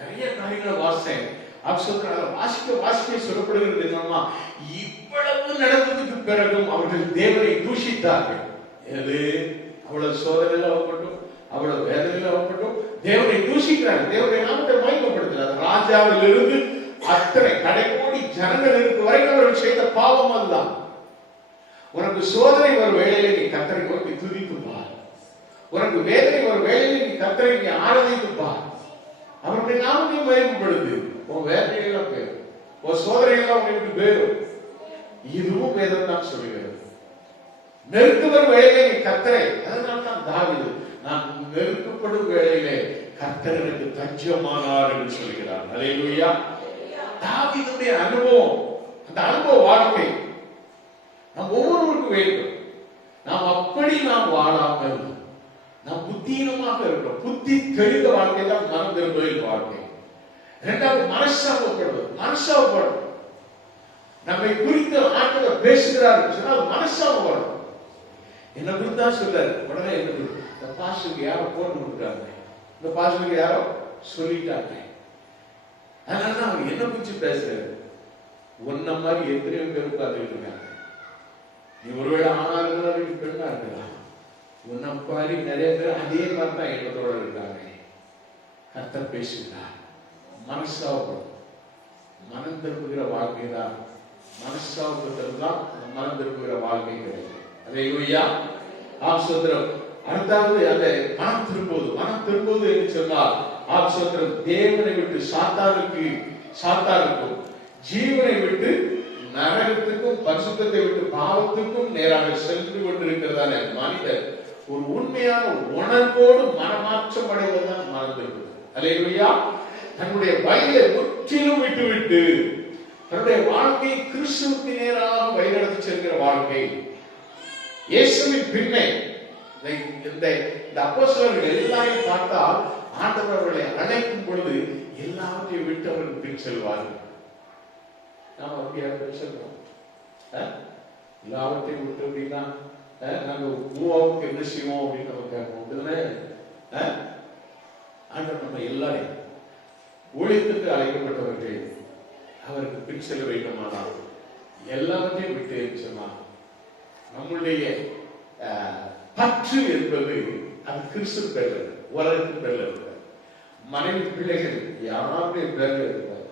நிறைய காரியங்களை வாசித்தேன். வாசிக்க சொல்லப்படுகிறது என்னன்னா, இவ்வளவு நடந்ததுக்கு பிறகும் அவர்கள் தேவனை தூஷித்தார்கள். எது அவ்வளவு சோதனையில் ஆகப்பட்டும், அவ்வளவு வேதனையில் ஆகப்பட்டும் தேவனை தூஷிக்கிறார்கள், தேவனை நாமத்தை மயக்கப்படுத்துகிறார். ராஜாவில் இருந்து அத்தனை கடைக்கோடி ஜனங்கள் இருக்கு வரைக்கும் அவர்கள் செய்த பாவம் அதுதான். உனக்கு சோதனை ஒரு வேளையில நீ கர்த்தரை நோக்கி துதித்து பார், உனக்கு வேதனை ஒரு வேளையில நீ கர்த்தரை நீ ஆராதித்து பார், அவருடைய நாமத்தை மயக்கப்படுது. உன் வேதனை எல்லாம் பேரும், உன் சோதனை எல்லாம் உங்களுக்கு பேரும். இதுவும் வேதம் தான் சொல்லுகிறது. நெருக்குவர் வேளையிலே நீ கர்த்தரை, அதனால தான் தாவீது நான் நெருக்கப்படும் வேளையிலே கர்த்தர் எனக்கு தஞ்சமானார் என்று சொல்கிறார். அல்லேலூயா. தாவீதுடைய அனுபவம், அந்த அனுபவ வாழ்க்கை நாம் ஒவ்வொருவருக்கும் வேண்டும். நாம் அப்படி நாம் வாழாமல் நாம் புத்தீனமாக இருக்கிறோம். புத்தி தெளிந்த வாழ்க்கை தான் மனம் திரும்புதல் வாழ்க்கை. இரண்டாவது மனசாபப்படுவது, மனசாபப்படும். நம்மை குறித்து ஆண்டவர் பேசுகிறார் சொன்னால் மனசாபப்படும். என்ன குறித்து தான் சொல்றாரு. உடனே என்ன இந்த பாஸ்டருக்கு யாரோ போன் கொடுக்குறாங்க, இந்த பாஸ்டருக்கு யாரோ சொல்லிட்டாங்க, அதனால அவங்க என்ன குறிச்சு பேசுறாரு. ஒன்ன மாதிரி எத்தனையோ பேர் உட்கார்ந்துட்டு இருக்காங்க. நீ ஒருவேளை ஆணா இருக்கிறாரு, பெண்ணா இருக்கிறா, உன்ன மாதிரி நிறைய பேர் அதே மாதிரி தான் எண்ணத்தோட இருக்காங்க. கர்த்தர் பேசுகிறார். மனசாபப்படும். மனம் திரும்புகிற வாழ்க்கை தான், மனசாபத்தில் தான் மனம் திரும்புகிற வாழ்க்கை கிடைக்கும். அல்லேலூயா. ஆசோத்திரம். அடுத்தாவது அந்த மனம் திரும்புவது, மனம் திரும்புவது என்று சொன்னால் ஆசோத்திரம் தேவனை விட்டு சாத்தானுக்கும் ஜீவனை விட்டு நரகத்துக்கும் பரிசுத்தத்தை விட்டு பாவத்துக்கும் நேராக சென்று கொண்டிருக்கிறதான மனிதர் ஒரு உண்மையான உணர்வோடு மனமாற்றம் அடைவதுதான் மனம் திரும்புவது. அல்லேலூயா. தன்னுடைய வயலை முற்றிலும் விட்டுவிட்டு தன்னுடைய வாழ்க்கை கிறிஸ்துவுக்கு நேராக வழிநடத்தி செல்கிற வாழ்க்கை. இயேசுவின் பின்னே இந்த அப்போஸ்தலர்கள் எல்லாரையும் பார்த்தால் ஆண்டவர் அவர்களை அழைக்கும் பொழுது எல்லாவற்றையும் விட்டு அவர்கள் பின் செல்வார்கள். நாம் அப்படியா சொல்றோம்? எல்லாவற்றையும் விட்டு அப்படின்னா நாங்க பூவாவுக்கு என்ன செய்வோம் அப்படின்னு நம்ம கேட்போம். ஆண்டவர் நம்ம எல்லாரையும் ஊழியத்துக்கு அழைக்கப்பட்டவர்கள் அவருக்கு பின் செல்ல வேண்டுமானால் எல்லாவற்றையும் விட்டு சொன்னார். நம்முடைய பற்று என்பது அது கிறிஸ்து பேர்ல, உலகத்தின் பேர்ல இருக்க மனைவி பிள்ளைகள் யாருடைய பேர்ல இருப்பார்,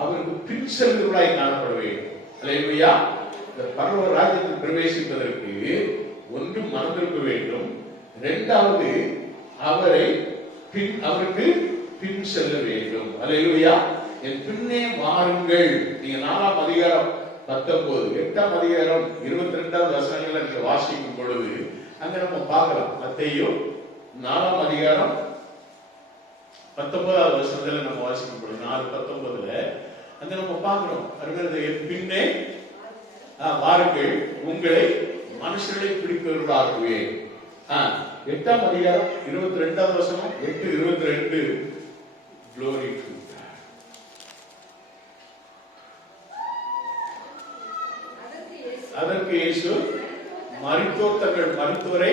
அவருக்கு பின் செல்வர்களாய் காணப்பட வேண்டும். அல்லேலூயா. இந்த பரலோக ராஜ்யத்தில் பிரவேசிப்பதற்கு ஒன்று மனதிருக்க வேண்டும், இரண்டாவது அவருக்கு பின் செல்ல வேண்டும். அல்லேலூயா. என் பின்னே வாருங்கள். நீங்க 4ஆம் அதிகாரம் 19, 8ஆம் அதிகாரம் 22வது வசனங்களை நீங்க வாசிக்கும் பொழுது அங்க நம்ம பார்க்கலாம். மத்தேயு 4ஆம் அதிகாரம் 19வது வசனத்துல நம்ம வாசிக்கும் பொழுது 4:19 அங்க நம்ம பார்க்கிறோம். அருமையானவர்களே, என் பின்னே வாருங்கள், உங்களை மனுஷர்களை பிடிப்பவர்களாக்குவேன். 8ஆம் அதிகாரம் 22வது வசனம், 8:22 Glory to God. அதற்கு இயேசு, மரித்தோர் தங்கள் மரித்தோரை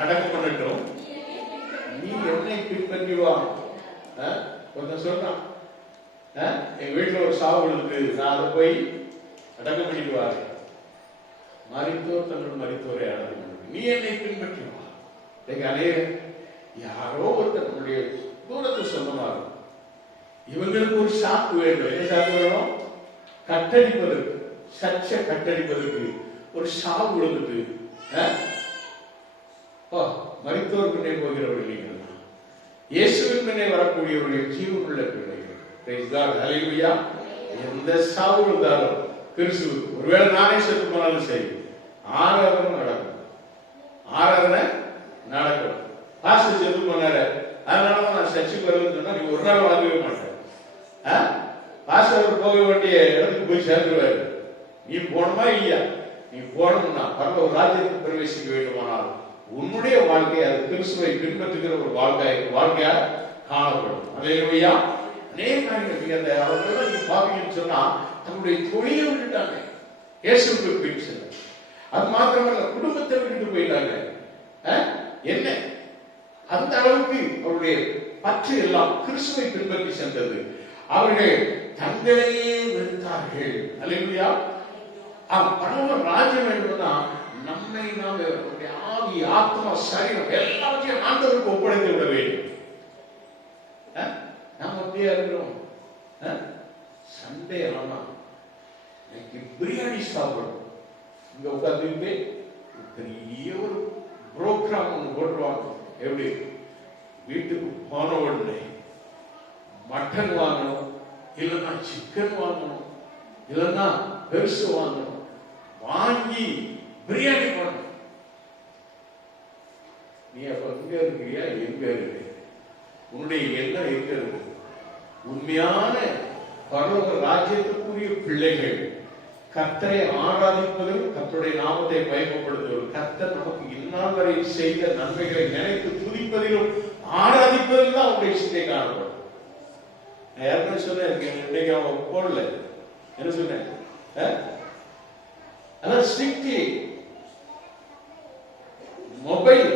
அடக்கம் பண்ணட்டும், நீ என்னை பின்பற்றி வா. கொஞ்சம் சொல்றான், என் வீட்டுல ஒரு சாவு இருக்கு, நான் அதை போய் அடக்கம் பண்ணிட்டு வா. மரித்தோர் தங்கள் மரித்தோரை அடக்கம் பண்ணட்டும், நீ என்னை பின்பற்றி வா. யாரோ ஒருத்தர் நம்முடைய தூரத்து சொந்தமாக இவங்களுக்கு ஒரு சாக்கு வேண்டும். என்ன சாக்கு வேணும்? கட்டடிப்பதற்கு, சர்ச்ச கட்டடிப்பதற்கு ஒரு சாவு விழுந்துட்டு மரித்தோர் பின்னே போகிறவர்கள், இயேசுவின் பின்னே வரக்கூடியவர்கள் ஜீவனுள்ள பிள்ளைகள். Praise God. Hallelujah. எந்த சாவு இருந்தாலும் கிறிஸ்துவுக்கு, ஒருவேளை நானே செத்து போனாலும் சரி, ஆராதனை நடக்கும். ஆராதனை நடக்கும். பாஸ்டர் செத்து போனாரு, அதனாலதான் நான் சர்ச்சுக்கு வருவேன்னு சொன்னா நீ ஒரு நாள் வாங்கவே மாட்டேன். பாஸ்டர் போக வேண்டிய இடத்துக்கு போய் சேர்ந்துருவாரு. நீ போனமா இல்லையா? நீ போனோம்னா பரவ ராஜ்யத்துக்கு பிரவேசிக்க வேண்டுமானால் உன்னுடைய வாழ்க்கை அது கிறிஸ்துவை பின்பற்றுகிற ஒரு வாழ்க்கையா காணப்படும். அல்லேலூயா. அநேக காரியங்கள் அந்த அவர்கள் நீங்க பாத்தீங்கன்னு சொன்னா தன்னுடைய தொழிலை விட்டுட்டாங்க, இயேசுவுக்கு பின் செல்ல. அது மாத்திரமல்ல, குடும்பத்தை விட்டுட்டு போயிட்டாங்க. என்ன அந்த அளவுக்கு அவருடைய பற்று எல்லாம் கிறிஸ்துவை பின்பற்றி சென்றது. அவர்கள் தங்களையே வெறுத்தார்கள். அல்லேலூயா. பரவ ராஜ்யம் வேண்டும்னா நம்மை நாம் ஆவி, ஆத்மா, சரீரம் எல்லாத்தையும் ஆண்டவருக்கு ஒப்படைத்து விட வேண்டும். நாம் அப்படியே இருக்கிறோம். சண்டே ஆனா இன்னைக்கு பிரியாணி சாப்பிடும், இங்க உட்கார்ந்து பெரிய ஒரு புரோகிராம் ஒன்று போட்டுருவாங்க. எப்படி வீட்டுக்கு போன உடனே மட்டன் வாங்கணும், இல்லைன்னா சிக்கன் வாங்கணும், இல்லைன்னா பெருசு வாங்கணும், வாங்கி பிரியாணி பண்ணணும். நீ அப்ப எங்க இருக்கிறியா? எங்க இருக்கு உன்னுடைய எண்ணம்? எங்க இருக்கு? உண்மையான பரலோக ராஜ்யத்துக்குரிய பிள்ளைகள் கர்த்தரை ஆராதிப்பதிலும் கர்த்தருடைய நாமத்தை பயன்படுத்துவதும், கர்த்தர் நமக்கு இந்நாள் வரை செய்த நன்மைகளை நினைத்து துதிப்பதிலும் ஆராதிப்பதிலும் தான் அவருடைய சிந்தை காணப்படும். நான் யாருன்னு சொன்னேன், இன்னைக்கு அவன் போடல. என்ன சொன்னேன்? அதான் ஸ்ட்ரிக்ட்லி மொபைல்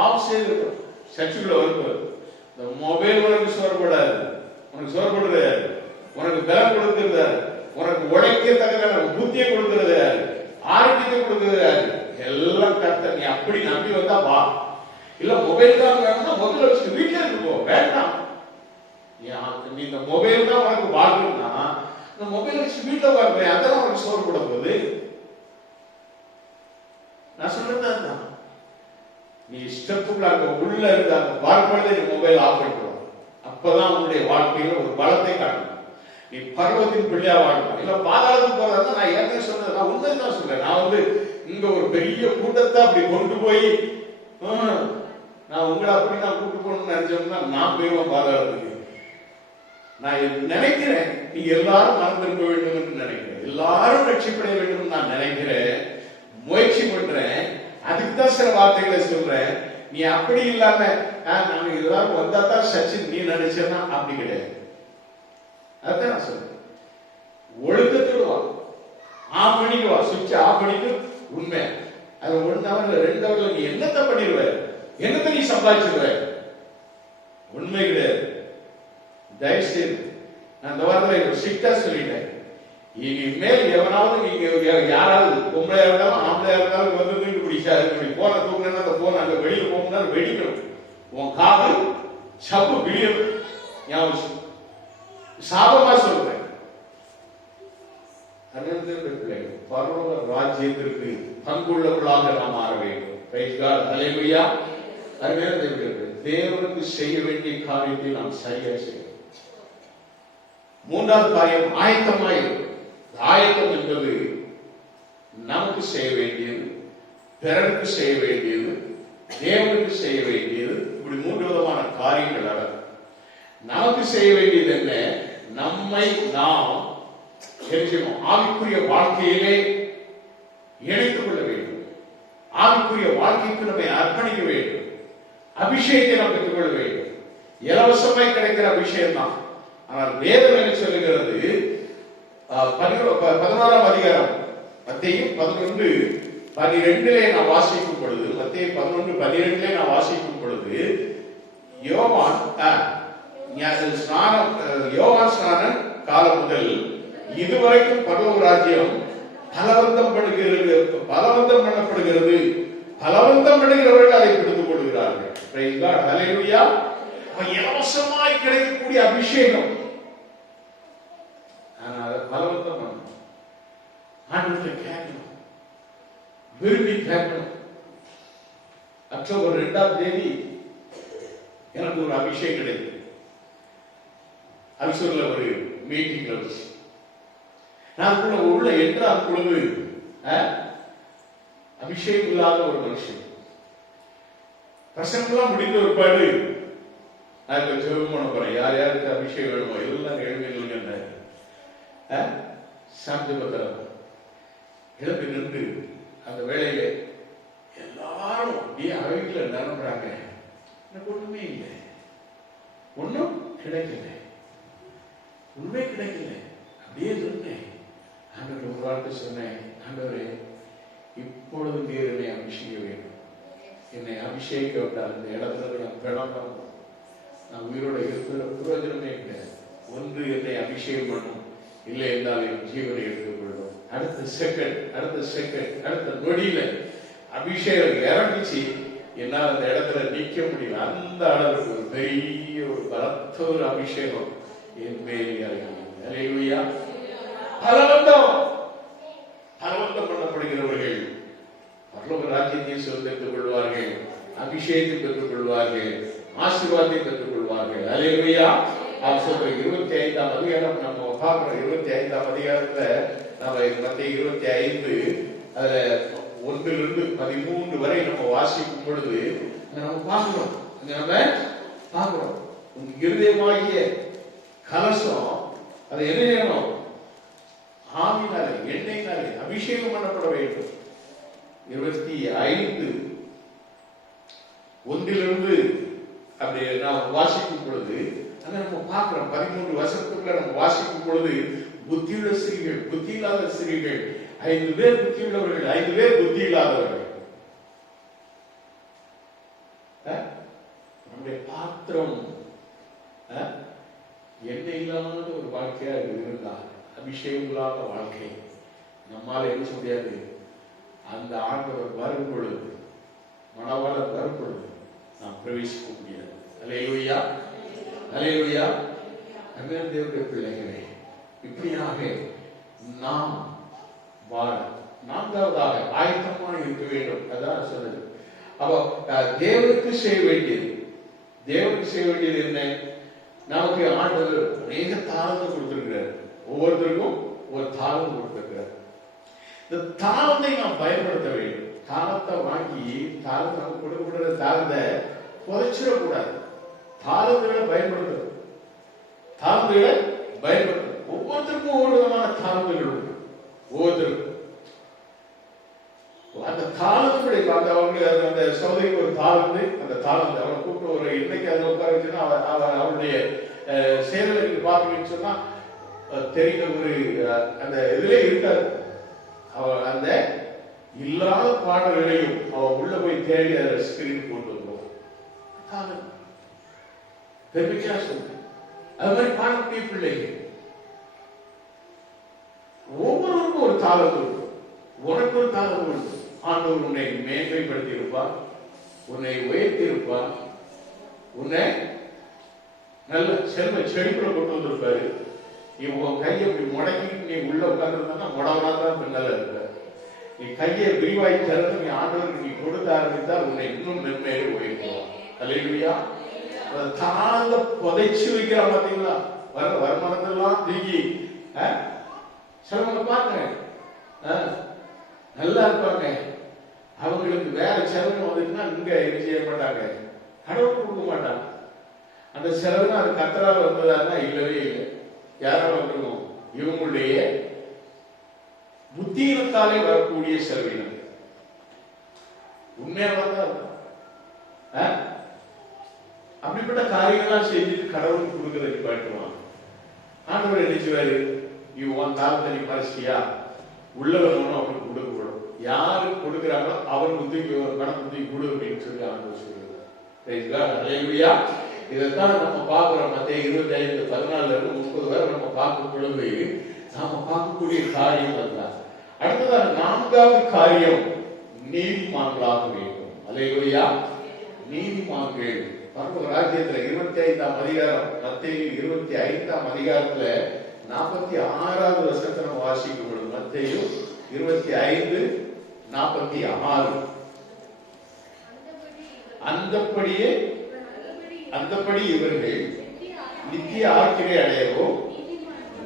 ஆஃப் செய்திருக்கோம். சர்ச்சுக்குள்ள வரும்போது இந்த மொபைல் உனக்கு சோர்படாது, உனக்கு சோர்படுறது யாரு? உனக்கு பலம் கொடுக்கிறது யாரு? உனக்கு உழைக்கத்தக்க புத்தியை கொடுக்கிறது யாரு? ஆரோக்கியத்தை கொடுக்கிறது யாரு? எல்லாம் கர்த்தர். நீ அப்படி நம்பி வந்தா வா. இல்ல மொபைல் தான் வேணும்னா மொபைல் வச்சு வீட்டுல இருக்கு, வேண்டாம். நீ இந்த மொபைல் தான் உனக்கு வாழ்க்கணும்னா இந்த மொபைல் வச்சு வீட்டுல வாழ்க்கை, அதெல்லாம் உனக்கு சோர்பட போகுது. நான் சொல்றது நீ இஷ்டத்துக்குள்ள அங்க உள்ள இருந்த அந்த வாழ்க்கையில நீ மொபைல் ஆஃப் பண்ணிடுவோம். அப்பதான் உன்னுடைய வாழ்க்கையில ஒரு பலத்தை காட்டணும். நீ பருவத்தின் பிள்ளையா வாழணும். இல்ல பாதாளத்துக்கு போறதா நான் ஏற்கனவே சொன்னது, நான் உண்மைதான் சொல்றேன். நான் இங்க ஒரு பெரிய கூட்டத்தை அப்படி கொண்டு போய் நான் உங்களை அப்படி நான் கூட்டு போகணும்னு நினைச்சோம்னா நான் போயிடுவேன் பாதாளத்துக்கு. நான் நினைக்கிறேன் நீ எல்லாரும் மறந்திருக்க வேண்டும் என்று நினைக்கிறேன், எல்லாரும் ரட்சிப்படைய வேண்டும் நான் நினைக்கிறேன், முயற்சி பண்றேன். அதுக்குதான் சில வார்த்தைகளை சொல்றேன். நீ அப்படி இல்லாம நாங்க எல்லாரும் வந்தா தான் சச்சின் நீ நினைச்சேன்னா அப்படி கிடையாது. அதான் நான் சொல்றேன். ஒழுக்கத்தோடு வா, ஆஃப் பண்ணிக்கு வா, சுவிட்ச் ஆஃப் பண்ணிட்டு உண்மை. அது 1 ஹவர்ல 2 ஹவர்ல நீ என்னத்தை பண்ணிடுவ? என்னத்தை நீ சம்பாதிச்சிருவ? உண்மை கிடையாது. தயவுசெய்து நான் இந்த வாரத்தில் ஸ்ட்ரிக்டா சொல்லிட்டேன். இனிமேல் எவனாவது நீங்க யாராவது பொம்பளையா இருந்தாலும் ஆம்பளையா இருந்தாலும் வந்து இப்படி போன தூங்கினா அந்த போன் அங்க வெளியில போகும்னா வெடிக்கணும். உன் காதல் சப்பு விழியும். சாபமா சொல்றேன். பரலோக ராஜ்யத்திற்கு பங்குள்ளவர்களாக நாம் மாற வேண்டும். அல்லேலூயா. தேவனுக்கு செய்ய வேண்டிய காரியத்தை நாம் சரியா செய்யணும். 3வது காரியம் ஆயத்தமாயிருக்கும். ஆயத்தம் என்பது நமக்கு செய்ய வேண்டியது, பிறருக்கு செய்ய வேண்டியது, தேவனுக்கு செய்ய வேண்டியது. இப்படி 3 விதமான காரியங்கள் அடங்கும். நமக்கு செய்ய வேண்டியது என்ன? நம்மை நாம் ஆவிக்குரிய வாழ்க்கையிலே இணைத்துக் கொள்ள வேண்டும். ஆவிக்குரிய வாழ்க்கைக்கு நம்மை அர்ப்பணிக்க வேண்டும். அபிஷேகத்தை நாம் பெற்றுக்கொள்ள வேண்டும். இலவசமாய் கிடைக்கிற அபிஷேகம் தான். ஆனால் வேதம் என்ன சொல்லுகிறது? 11ஆம் அதிகாரம் மத்தேயு 11:12 நான் வாசிக்கும் பொழுது, மத்தேயு 11:12 நான் வாசிக்கும் பொழுது, யோவான் ஸ்நானம் காலம் முதல் இதுவரைக்கும் பரலோக ராஜ்யம் பலவந்தம் பண்ணப்படுகிறது, பலவந்தம் பண்ணுகிறவர்கள் அதை பிடித்துக் கொள்கிறார்கள். அல்லேலூயா. இலவசமாய் கிடைக்கக்கூடிய அபிஷேகம், பலவந்தம் பண்ணணும். ஆண்டவரை கேட்கணும், விரும்பி கேட்கணும். அக்டோபர் 2ஆம் தேதி எனக்கு ஒரு அபிஷேகம் கிடைக்கும். அபிஷேகத்துல ஒரு மீட்டிங்ல வச்சு நான் உள்ள என்றால் பொழுது அபிஷேகம் இல்லாத ஒரு மனுஷன். பிரசங்கெல்லாம் முடிந்த ஒரு பாடு நான் இப்ப ஜெபம் பண்ண போறேன். யார் யாருக்கு அபிஷேகம் வேணுமோ எல்லாம் எழுந்துங்க. சாந்திபத்திரம் எழுந்து நின்று அந்த வேலையில எல்லாரும் அப்படியே அவைகளை நிரம்புறாங்க. எனக்கு ஒண்ணுமே இல்லை, ஒன்னும் கிடைக்கல, உண்மை கிடைக்கல. அப்படியே சொன்னேன். ஆண்டவர் ஒரு வார்த்தை சொன்னேன், ஆண்டவரே இப்பொழுது நீர் என்னை அபிஷேக வேண்டும். என்னை அபிஷேக விட்டால் இந்த இடத்துல நான் பிறந்தோம், நான் உயிரோட இருக்கிற பிரயோஜனமே கிடையாது. ஒன்று என்னை அபிஷேகம் பண்ணும், இல்லை என்றால் என் ஜீவனை எடுத்துக்கொள்ளும். அடுத்த செகண்ட் அடுத்த நொடியில அபிஷேகம் இறங்கிச்சு. என்னால் அந்த இடத்துல நிக்க முடியல. அந்த அளவுக்கு ஒரு பெரிய ஒரு பலத்த ஒரு அபிஷேகம் என் மேல் இறங்கி பலவந்தம் பண்ணப்படுகிறவர்கள் பரலோக ராஜ்யத்தை சுதந்திரித்துக் கொள்வார்கள், அபிஷேகத்தை பெற்றுக் கொள்வார்கள், ஆசீர்வாதத்தை பெற்றுக் கொள்வார்கள். அல்லேலூயா. 25ஆம் அதிகாரம் நம்ம பார்க்கிறோம். 25ஆம் அதிகாரத்துல நம்ம மத்தேயு 25 அதுல 1 to 13 வரை நம்ம வாசிக்கும் பொழுது நம்ம பார்க்கிறோம். உங்க இருதயமாகிய கலசம் அதை என்ன செய்யணும்? ஆவினாலே, எண்ணெயினாலே அபிஷேகம் பண்ணப்பட வேண்டும். 25 1 அப்படி நாம் வாசிக்கும் பொழுது நம்ம பார்க்கிறோம். 13 வசனத்துக்குள்ள நம்ம வாசிக்கும் பொழுது புத்தியுள்ள ஸ்திரீகள், புத்தி இல்லாத ஸ்திரீகள், 5 பேர் புத்தி உள்ளவர்கள், 5 பேர் புத்தி இல்லாதவர்கள். நம்முடைய பாத்திரம் எண்ணெய் இல்லாத ஒரு வாழ்க்கையாக இருந்தால், அபிஷேகம் இல்லாத வாழ்க்கை நம்மால என்ன முடியாது. அந்த ஆண்டவர் வரும் பொழுது, மணவாளர் வரும் பொழுது நாம் பிரவேசிக்க முடியாது. அல்லேலூயா, அல்லேலூயா. அன்பின் தேவனுடைய பிள்ளைகளே, இப்படியாக நாம் வாழ 4வதாக ஆயத்தமாக இருக்க வேண்டும். அதான் சொன்னது. அப்போ தேவனுக்கு செய்ய வேண்டியது என்ன? நமக்கு ஆண்டவர் அநேக தாளத்தை கொடுத்திருக்கிறார். ஒவ்வொருத்தருக்கும் ஒரு தாளம் கொடுத்திருக்கிறார். இந்த தாளத்தை நாம் பயன்படுத்த வேண்டும். தாளத்தை வாங்கி தாளத்தை நமக்கு கொடுக்கப்படுற தாளத்தை புதைச்சிடக்கூடாது. தாளங்களை பயன்படுத்தணும். ஒவ்வொருத்தருக்கும் ஒவ்வொரு விதமான தாளங்கள் உண்டு. ஒவ்வொருத்தருக்கும் அந்த தாளத்துடைய அந்த சகோதரிக்கு ஒரு தாளந்து, அந்த தாளந்து அவனை கூப்பிட்டு ஒரு இன்னைக்கு அதில் உட்கார வச்சுன்னா அவனுடைய சேதலுக்கு பார்த்தீங்கன்னு சொன்னா தெரிந்த ஒரு அந்த இதுல இருக்காது. அந்த இல்லாத பாடல்களையும் அவன் உள்ள போய் தேடி அதை ஸ்கிரீன் போட்டு வந்துடுவான். பெருமையா சொல்லு. அது மாதிரி பாடக்கூடிய பிள்ளைகள் ஒவ்வொருவருக்கும் ஒரு தாளம் உண்டு. உனக்கு ஒரு தாளம் உண்டு. ஆண்டவர் உன்னை மேன்மைப்படுத்தி இருப்பார், உன்னை உயர்த்தி இருப்பார், உன்னை நல்ல செல்வ செழிப்புல கொண்டு வந்திருப்பாரு. உன் கையை இப்படி முடக்கிட்டு நீ உள்ள உட்கார்ந்துருந்தா முடவனாதான் பின்னால இருப்ப. நீ கையை விரிவாய் திறந்து நீ ஆண்டவருக்கு நீ கொடுக்க ஆரம்பித்தால் உன்னை இன்னும் மென்மையை உயர்த்துவார். அல்லேலூயா. தாள புதைச்சு வைக்கிற பாத்தீங்களா? வருமானத்தெல்லாம் தூக்கி சிலவங்க பாருங்க நல்லா இருப்பாங்க. அவங்களுக்கு வேற செலவு வந்துச்சுன்னா இங்க என்ன செய்ய மாட்டாங்க, கடவுள் கொடுக்க மாட்டாங்க. அந்த செலவு அது கத்தரால் வந்ததான்னா இல்லவே இல்லை. யாரால வந்துருக்கும்? இவங்களுடைய புத்தீனத்தாலே வரக்கூடிய செலவினம். உண்மையா பார்த்தா அப்படிப்பட்ட காரியங்கள்லாம் செஞ்சுட்டு கடவுளுக்கு கொடுக்கறத நிப்பாட்டுவான். ஆண்டவர் நினைச்சுவாரு, இவன் தாளத்தை நீ மறைச்சியா உள்ளவனும் அவனுக்கு கொடுக்கப்படும். யாருக்கு கொடுக்குறாங்களோ அவனுக்கு தூக்கி பணத்தை தூக்கி கொடு அப்படின்னு சொல்லி ஆண்டவர் சொல்லுவார். இதைத்தான் நம்ம பார்க்கிறோம். மத்தேயு 25:14-30 வரை நம்ம பார்க்கும் பொழுது நாம பார்க்கக்கூடிய காரியம் அதுதான். அடுத்ததாக 4வது காரியம், நீதிமான்களாக வேண்டும். அல்லேலூயா. நீதிமான்கள் பரலோக ராஜ்யத்துல 25ஆம் அதிகாரம், மத்தேயு 25ஆம் அதிகாரத்துல 46வது வசனத்தை நம்ம வாசிக்கும் பொழுது, மத்தேயு 25:46 அந்தபடி இவர்கள் நித்திய ஆக்கினை அடையவோ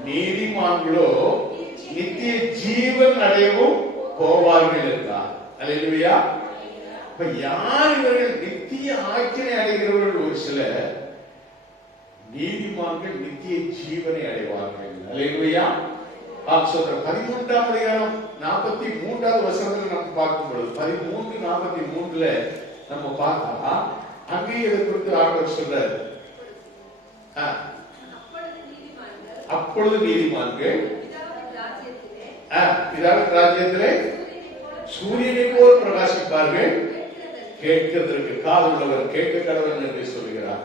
நீதிமான்களோ நித்திய ஜீவன் அடையவும் போவார்கள் என்றார். அல்லேலூயா. இப்ப யார் இவர்கள்? நித்திய ஆக்கினை அடைகிறவர்கள் ஒரு சிலர், நீதிமான்கள் நித்திய ஜீவனை அடைவார்கள். அல்லேலூயா. 13ஆம் அதிகாரம் 43வது வசனத்தில் நம்ம பார்க்கும் பொழுது 13:43 நம்ம பார்த்தா அங்கே இதை குறித்து ஆண்டவர் சொல்றாரு. அப்பொழுது நீதிமான்கள் பிதாவின் ராஜ்யத்திலே சூரியனை போல் பிரகாசிப்பார்கள், கேட்கிறதற்கு காதுள்ளவர் கேட்க கடவன் என்று சொல்கிறார்.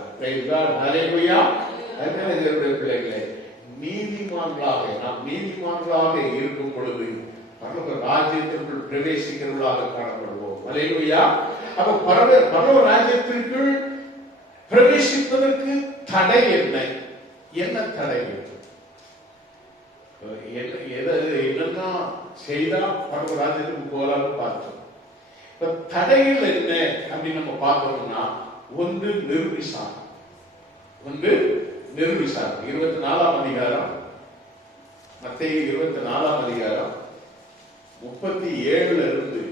ஹல்லேலூயா. அதனால பிள்ளைகளே, நீதிமான்களாக நாம் நீதிமான்களாக இருக்கும் பொழுது பரலோக ராஜ்யத்திற்குள் பிரவேசிக்கிறவர்களாக காணப்படுவோம். ஹல்லேலூயா. அப்ப பரலோக ராஜ்யத்திற்குள் பிரவேசிப்பதற்கு தடை என்ன? என்ன தடை? என்னெல்லாம் செய்தா பரலோக ராஜ்யத்துக்கு போகலாம்னு பார்த்தோம். இப்ப தடைகள் என்ன அப்படின்னு நம்ம பார்த்தோம்னா, ஒன்று நிர்விசாரம். 24ஆம் அதிகாரம், மத்தேயு 24ஆம் அதிகாரம் 37 இருந்து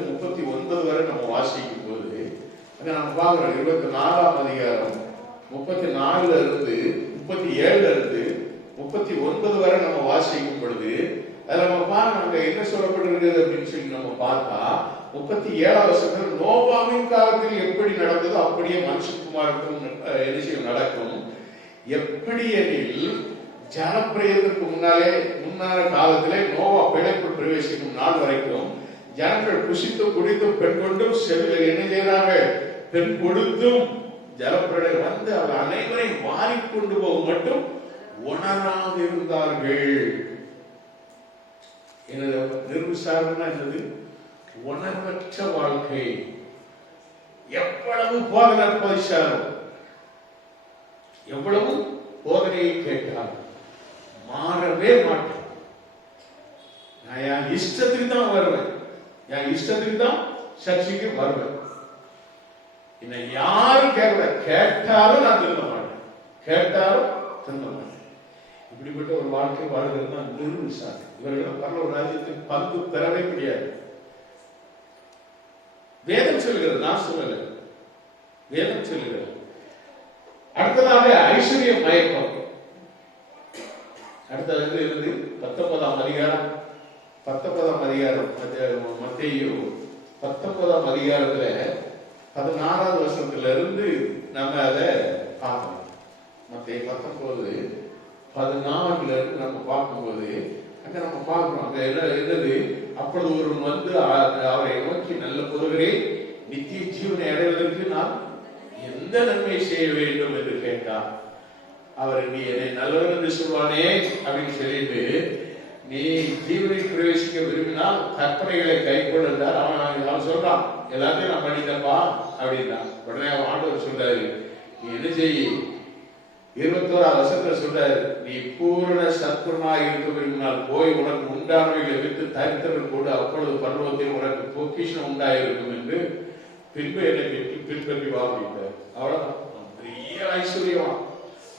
39 வரை நம்ம வாசிக்கும் போது அங்க நம்ம பார்க்கிறோம். 24ஆம் அதிகாரம் 34 இருந்து 37 இருந்து 39 வரை நம்ம வாசிக்கும் பொழுது அதுல நம்ம பாருங்க அங்க என்ன சொல்லப்பட்டிருக்கிறது அப்படின்னு சொல்லி நம்ம பார்த்தா 37ஆம் வசனத்தில் நோவாவின் காலத்தில் எப்படி நடந்ததோ அப்படியே மனுஷகுமாருக்கும் நடக்கும். எப்படி எனில், ஜனப்பிரயத்திற்கு முன்னால காலத்திலே நோவா பிழைக்குள் பிரவேசிக்கும் நாள் வரைக்கும் ஜனங்கள் புசித்தும் குடித்தும் பெண் கொண்டும் செவிலில் என்ன செய்யறாங்க? பெண் கொடுத்தும் ஜலப்பிரளயம் வந்து அவர் அனைவரையும் வாரிக்கொண்டு போக மட்டும் உணராது இருந்தார்கள். நிர்விசாரம்னா என்னது? உணர்வற்ற வாழ்க்கை. எவ்வளவு போதனை பரிசாரம், எவ்வளவு போதனையை கேட்டால் மாறவே மாட்டேன். நான் என் இஷ்டத்துக்கு தான் வருவேன், என் இஷ்டத்துக்கு தான் சர்ச்சைக்கு வருவேன். என்னை யாரும் கேட்டாலும் நான் திருந்த மாட்டேன், கேட்டாலும் திருந்த மாட்டேன். இப்படிப்பட்ட ஒரு வாழ்க்கை வாழ்கிறது தான் நிர்விசாரம். இவர்கள் பரலோக ராஜ்யத்தில் பங்கு பெறவே முடியாது. வேதம் சொல்லுகிறது, நான் சொல்லல, வேதம் சொல்லுகிறது. அடுத்ததாக ஐஸ்வர்ய மயக்கம். அடுத்தது இருந்து 19ஆம் அதிகாரம் மத்தேயு 19ஆம் அதிகாரத்துல 16வது வசனத்துல இருந்து நம்ம அதை பார்க்கணும். மத்தேயு 19:14 இருந்து நம்ம பார்க்கும்போது அங்க நம்ம பார்க்கிறோம். அங்க என்னது? அப்பொழுது ஒருவன் வந்து அவரை நோக்கி, நல்ல போதகரே, நித்திய ஜீவனை அடைவதற்கு நான் எந்த நன்மை செய்ய வேண்டும் என்று கேட்டார். அவர், நீ என்னை நல்லவன் என்று சொல்வானே அப்படின்னு சொல்லிட்டு, நீ ஜீவனை பிரவேசிக்க விரும்பினால் கற்பனைகளை கைக்கொள் என்றார். அவன் சொல்றான், எல்லாத்தையும் நான் பண்ணிட்டப்பா அப்படின்னா. உடனே அவன் ஆண்டவர் சொல்றாரு, நீ என்ன செய்ய? 21ஆம் வசனத்துல சொல்றாரு, நீ பூரண சத்ருனாய் இருக்க விரும்பினால் போய் உனக்கு உண்டானவைகளை விட்டு தரித்திரன் கொண்டு, அப்பொழுது பரலோகத்தில் உனக்கு பொக்கிஷம் உண்டாயிருக்கும் என்று பின்பு என்னை பின்பற்றி வா அப்படின்றார். அவ்வளவுதான். பெரிய ஐஸ்வர்யவான்.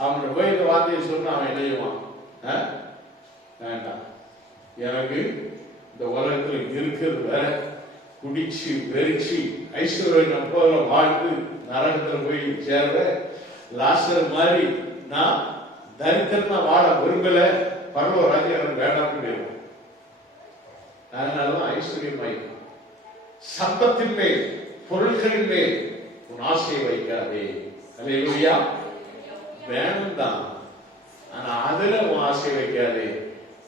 அவனோட போய் இந்த வார்த்தையை சொன்னா அவன் என்ன செய்வான்? வேண்டாம், எனக்கு இந்த உலகத்துல இருக்கிறது வேற, குடிச்சு வெறிச்சு ஐஸ்வர்யம் போல வாழ்ந்து நரகத்துல போய் சேர்ற லாசர் மாதிரி நான் தரித்திரமா வாழ விரும்பல, பரலோக ராஜ்யம் வேண்டாம். அதனாலதான் ஐஸ்வர்யம் மயக்கம். சம்பத்தின் மேல், பொருள்களின் மேல் உன் ஆசையை வைக்காதே. அல்லேலூயா. வேணும் தான், ஆனா அதுல உன் ஆசையை வைக்காதே.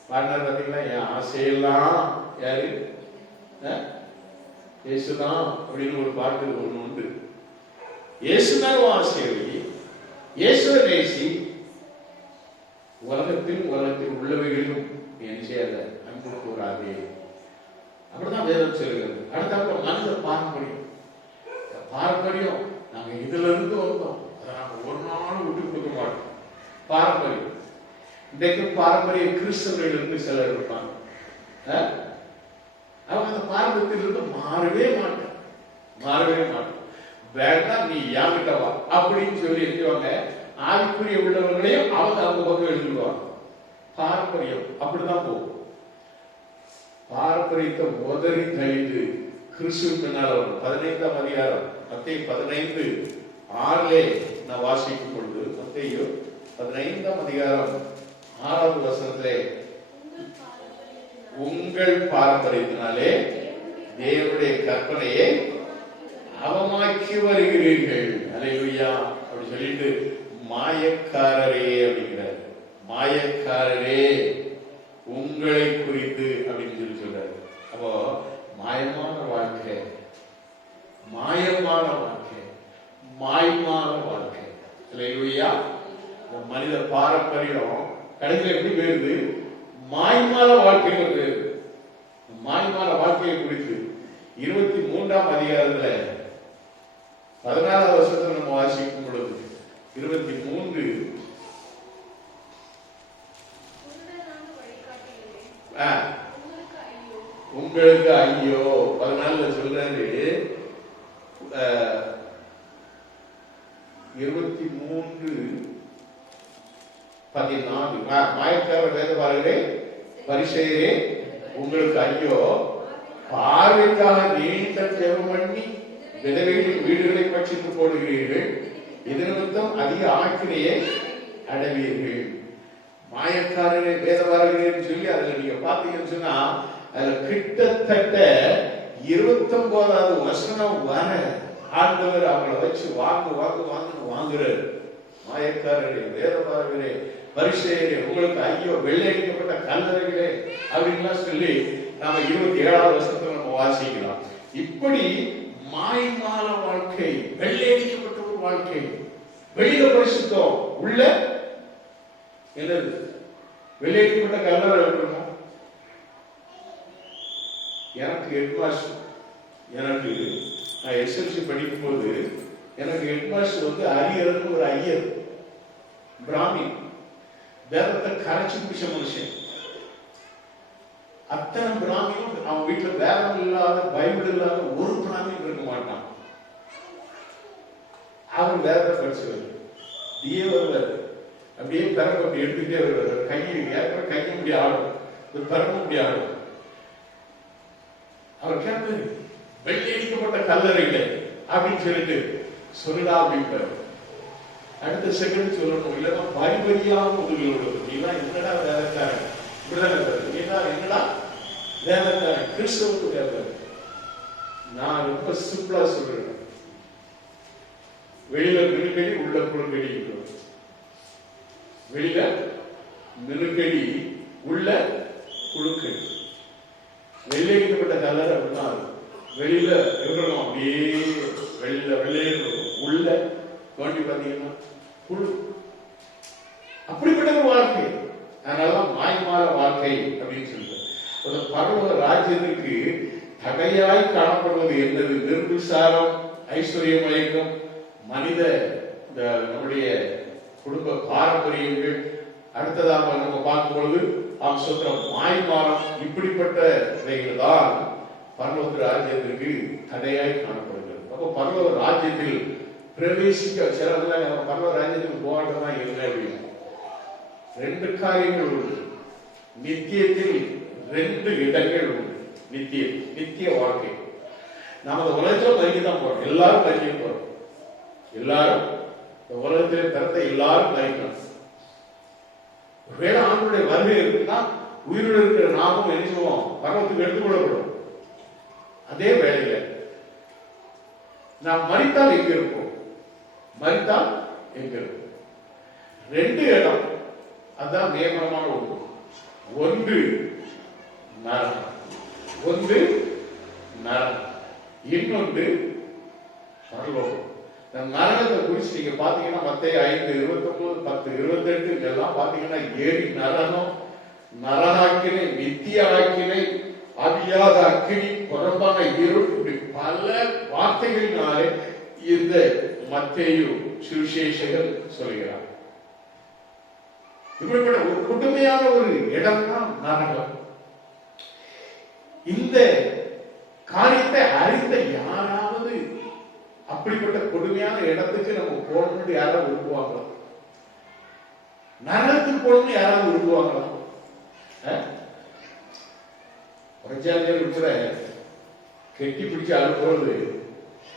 பாருங்க பாத்தீங்களா, என் ஆசையெல்லாம் யாரு? இயேசுதான் அப்படின்னு ஒரு பாட்டு ஒண்ணு உண்டு. இயேசுதான் உன் ஆசையை வை, இயேசுவை நேசி. உலகத்தில் உள்ளவைகளிலும் என்ன செய்யாத, அன்பு கூறாதே. அப்படிதான் வேதம் சொல்லுகிறது. அடுத்த மனித பாரம்பரியம் நாங்க இதுல இருந்து வந்தோம், அதை நாங்க ஒரு நாள் விட்டு கொடுக்க மாட்டோம். பாரம்பரியம். இன்றைக்கு பாரம்பரிய கிறிஸ்தவர்கள் இருந்து சிலர் இருப்பாங்க, அவங்க அந்த பாரம்பரியத்திலிருந்து மாறவே மாட்டோம். வேண்டாம், நீ யாங்கிட்ட வா அப்படின்னு சொல்லி இருக்காங்க. ஆவிக்குரிய உள்ளவர்களையும் அவங்க அவங்க பக்கம் எழுதிடுவாங்க. பாரம்பரியம் அப்படிதான் போகும். பாரம்பரியத்தை உதறி கழிந்து கிறிஸ்துவ பின்னால் வரும். 15ஆம் அதிகாரம் மத்தேயு 15:6 நான் வாசிக்கும் பொழுது, மத்தேயு 15ஆம் அதிகாரம் 6வது வசனத்திலே, உங்கள் பாரம்பரியத்தினாலே தேவனுடைய கற்பனையை அவமாக்கி வருகிறீர்கள். அல்லேலூயா. அப்படி சொல்லிட்டு மாயக்காரரே அப்படிங்கிறார். மாயக்காரரே உங்களை குறித்து அப்படின்னு சொல்லி சொல்றாரு. அப்போ மாயமான வாழ்க்கை, மாயமான வாழ்க்கை, மாயமான வாழ்க்கை. அல்லேலூயா. இந்த மனித பாரம்பரியம் கடைசியில் எப்படி போயிருது? மாய்மால வாழ்க்கைன்னு பேரு. மாய்மால வாழ்க்கையை குறித்து 23ஆம் அதிகாரத்துல 14வது வருஷத்துல நம்ம வாசிக்கும் பொழுது 23 உங்களுக்கு ஐயோ 14 சொல்றாரு. 23:14 மாயக்கார வேதபாரகரே பரிசேயரே உங்களுக்கு ஐயோ, பார்வைக்காக நீண்ட ஜெபம் பண்ணி விதவைகளின் வீடுகளை பட்சித்து போடுகிறீர்கள், இது நிமித்தம் அதிக ஆக்கினையை அடைவீர்கள். மாயக்காரரே வேதபாரகரேன்னு சொல்லி அதுல நீங்க பாத்தீங்கன்னு சொன்னா அதுல கிட்டத்தட்ட 29வது வசனம் வர ஆண்டவர் அவங்களை வச்சு வாங்குறாரு. மாயக்காரரே வேதபாரகரே பரிசேயரே உங்களுக்கு ஐயோ, வெள்ளையடிக்கப்பட்ட கல்லறைகளே அப்படின்லாம் சொல்லி நாம 27வது வசனத்துல நம்ம வாசிக்கலாம். இப்படி மாய்மால வாழ்க்கை, வெள்ளையடிக்கப்பட்ட ஒரு வாழ்க்கை, வெளியில பரிசுத்தம், உள்ள என்னது? வெள்ளையடிக்கப்பட்ட கல்லறை இருக்கணும். எனக்கு ஹெட்மாஸ்டர், எனக்கு நான் எஸ்எல்சி படிக்கும் போது எனக்கு ஹெட்மாஸ்டர் வந்து அரியர்னு ஒரு ஐயர், பிராமின், வேதத்தை கரைச்சி பிடிச்ச மனுஷன். அத்தனை பிராமியும் அவன் வீட்டுல வேதம் இல்லாத, பைபிள் இல்லாத ஒரு பிராமியும் இருக்க மாட்டான். அவர் வேதத்தை படிச்சவர், அப்படியே வருவார், அப்படியே பிறகு அப்படி எடுத்துக்கிட்டே வருவார். கையை ஏற்கனவே கையை முடிய ஆடும், பிறகு முடிய ஆடும். அவர் கேட்டு வெள்ளையடிக்கப்பட்ட கல்லறைகளை அப்படின்னு சொல்லிட்டு சொல்லா அப்படின்றார். அடுத்த செகண்ட் சொல்லணும், இல்லைன்னா பரிபரியான முதல்களோடு நீலாம் என்னடா வேதக்காரன், இப்படிதான் நீனா என்னடா வேதக்காரன், கிறிஸ்தவனுக்கு வேதக்காரன். நான் ரொம்ப சிம்பிளா சொல்றேன், வெளியில நெருக்கடி உள்ள குழுக்கடி, வெளியில நெருக்கடி உள்ள குழுக்கடி. வெள்ளையடிக்கப்பட்ட கலர் அப்படின்னா வெளியில இருக்கணும், அப்படியே வெளியில வெள்ளையே உள்ள தோண்டி பார்த்தீங்கன்னா குழு. அப்படிப்பட்ட ஒரு வாழ்க்கை. அதனாலதான் மாய்மால வாழ்க்கை அப்படின்னு சொல்றேன். ஒரு பரலோக ராஜ்யத்துக்கு தடையாய் காணப்படுவது என்னது? நிர்விசாரம், ஐஸ்வர்ய மயக்கம், மனித நம்முடைய குடும்ப பாரம்பரியங்கள். அடுத்ததாக நம்ம பார்க்கும் பொழுது நாம் சொல்ற மாய்மாலம், இப்படிப்பட்டவைகள் தான் பரலோக ராஜ்யத்திற்கு தடையாய் காணப்படுகிறது. அப்போ பரலோக ராஜ்யத்தில் பிரவேசிக்க சிலர்ல பரலோக ராஜ்யத்துக்கு போராட்டமா இல்லை அப்படின்னு 2 காரியங்கள் உண்டு. நித்தியத்தில் 2 இடங்கள் உண்டு. நித்திய வாழ்க்கை. நாம அந்த உலகத்துல மறிக்கத்தான் போறோம், எல்லாரும் மறிக்க போறோம். எல்லாரும் இந்த உலகத்தில் பிறந்த எல்லாரும் மறிக்கணும். ஒருவேளை ஆண்டுடைய வருகை இருக்குன்னா உயிரோடு இருக்கிற நாமும் என்ன சொல்லுவோம்? பரவத்துக்கு எடுத்துக்கொள்ளப்படும். அதே வேளையில நாம் மறித்தால் எங்க இருப்போம்? மறித்தால் எங்க இருக்கும்? 2 இடம், அதுதான் நியமனமான ஒன்று. ஒன்று நரகம், இன்னொன்று பரலோகம். நரகத்தை குறிச்சு நீங்க பாத்தீங்கன்னா மத்தேயு 5:29, 10:28 இதெல்லாம் பாத்தீங்கன்னா ஏறி நரகம், நரகாக்கினை, நித்திய ஆக்கினை, அவியாத அக்கினி, புறம்பான இருள், இப்படி பல வார்த்தைகளினாலே இந்த மத்தேயு சுவிசேஷகர் சொல்கிறார். இப்படிப்பட்ட ஒரு கொடுமையான ஒரு இடம் தான் நரகம். இந்த காரியத்தை அறிந்த யாராவது அப்படிப்பட்ட கொடுமையான இடத்துக்கு நம்ம போகணும்னு யாராவது விரும்புவாங்க? நரகத்துக்கு போகணும்னு யாராவது விரும்புவாங்களா? பிரஜாதிகள் இருக்கிற கெட்டி பிடிச்சு அனுப்புறது,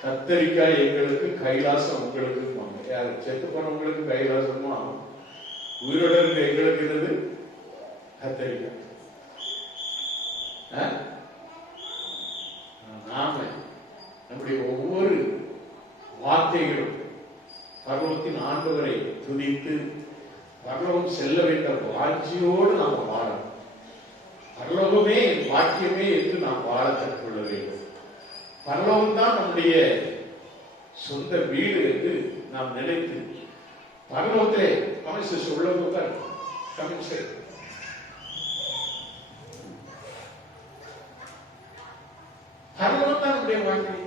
கத்தரிக்காய் எங்களுக்கு கைலாசம் உங்களுக்கு. யாரு செத்து போனவங்களுக்கு கைலாசமா, உயிரோட இருக்க எங்களுக்கு என்னது கத்தரிக்காய். நாம நம்முடைய ஒவ்வொரு வார்த்தைகளும் பரலோகத்தின் ஆண்டவரை துதித்து பரலோகம் செல்ல வேண்டிய வாஞ்சியோடு நாம் வாழணும். பரலோகமே வாக்கியமே என்று நாம் வாழ கற்றுக்கொள்ள வேண்டும். பரலோகம் தான் நம்முடைய சொந்த வீடு என்று நாம் நினைத்து பரலோகத்திலே மனுஷன் சொல்லவுகள் கமிச்சை பரலோகம் தான் நம்முடைய வாழ்க்கை.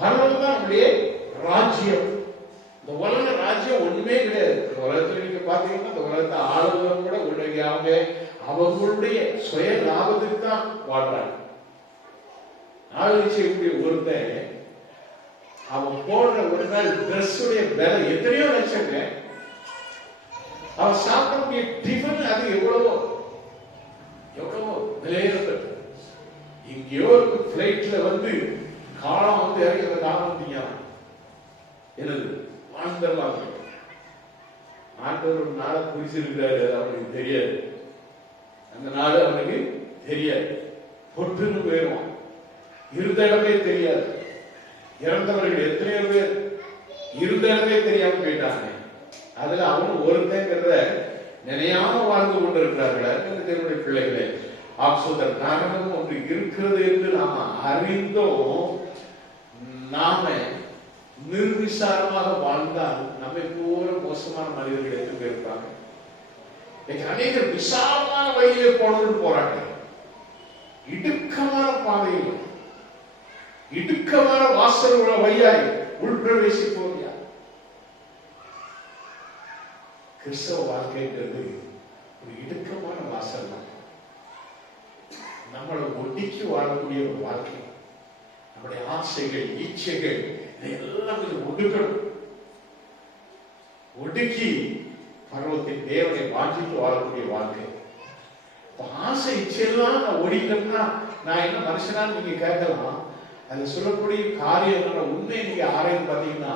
பரலோகம் தான் நம்முடைய ராஜ்யம். இந்த உலக ராஜ்யம் ஒண்ணுமே கிடையாது. இந்த உலகத்துல நீங்க பாத்தீங்கன்னா இந்த உலகத்தை ஆளுநரும் கூட உலகாக அவர்களுடைய சுய லாபத்துக்கு தான் வாழ்றாங்க. ஆளுநர் செய்யக்கூடிய ஒருத்தன் அவன் போடுற ஒரு நாள் டிரெஸ்ஸுடைய விலை எத்தனையோ லட்சங்க. அவன் சாப்பிடக்கூடிய டிஃபன் அது எவ்வளவோ எவ்வளவோ விலையேறது. இங்கேயோ பிளைட்ல வந்து காலம் வந்து இறங்கிற காலம் என்னது வாழ்ந்தரலாம். ஆண்டவர் ஒரு நாளை குறிச்சிருக்கிறாரு, அவனுக்கு தெரியாது. அந்த நாடு அவனுக்கு தெரியாது. பொற்றுன்னு போயிடுவான். இருந்த இடமே தெரியாது. இறந்தவர்கள் எத்தனையோ பேர் இருந்த இடமே தெரியாம போயிட்டாங்க. அதுல அவனு ஒருத்தங்கிறத நினையாம வாழ்ந்து கொண்டிருக்கிறார்கள் என்னுடைய பிள்ளைகளே. ஆப்சோதர் நரகம் ஒன்று இருக்கிறது என்று நாம அறிந்தோம். நாம நிர்விசாரமாக வாழ்ந்தால் நம்மை போல மோசமான மனிதர்கள் எத்தனை பேர் இருப்பாங்க. அநேகர் விசாலமான வழியிலே போனதுன்னு போறாங்க. இடுக்கமான பாதையில் இடுக்கமான வாசல் வழியாய் உள்பிரவேசிப்போம். கிறிஸ்தவ வாழ்க்கைங்கிறது ஒரு இடுக்கமான வாசல் தான். நம்மளை ஒடுக்கி வாழக்கூடிய ஒரு வாழ்க்கை. நம்முடைய ஆசைகள் இச்சைகள் எல்லாம் ஒடுக்கணும். ஒடுக்கி பருவத்தின் தேவனை வாஞ்சித்து வாழக்கூடிய வாழ்க்கை. ஆசை இச்சையெல்லாம் நான் ஓடிட்டோம்னா நான் என்ன மனுஷனா நீங்க கேட்கலாம். அது சொல்லக்கூடிய காரியம் உண்மை நீங்க ஆராய்ந்து பாத்தீங்கன்னா,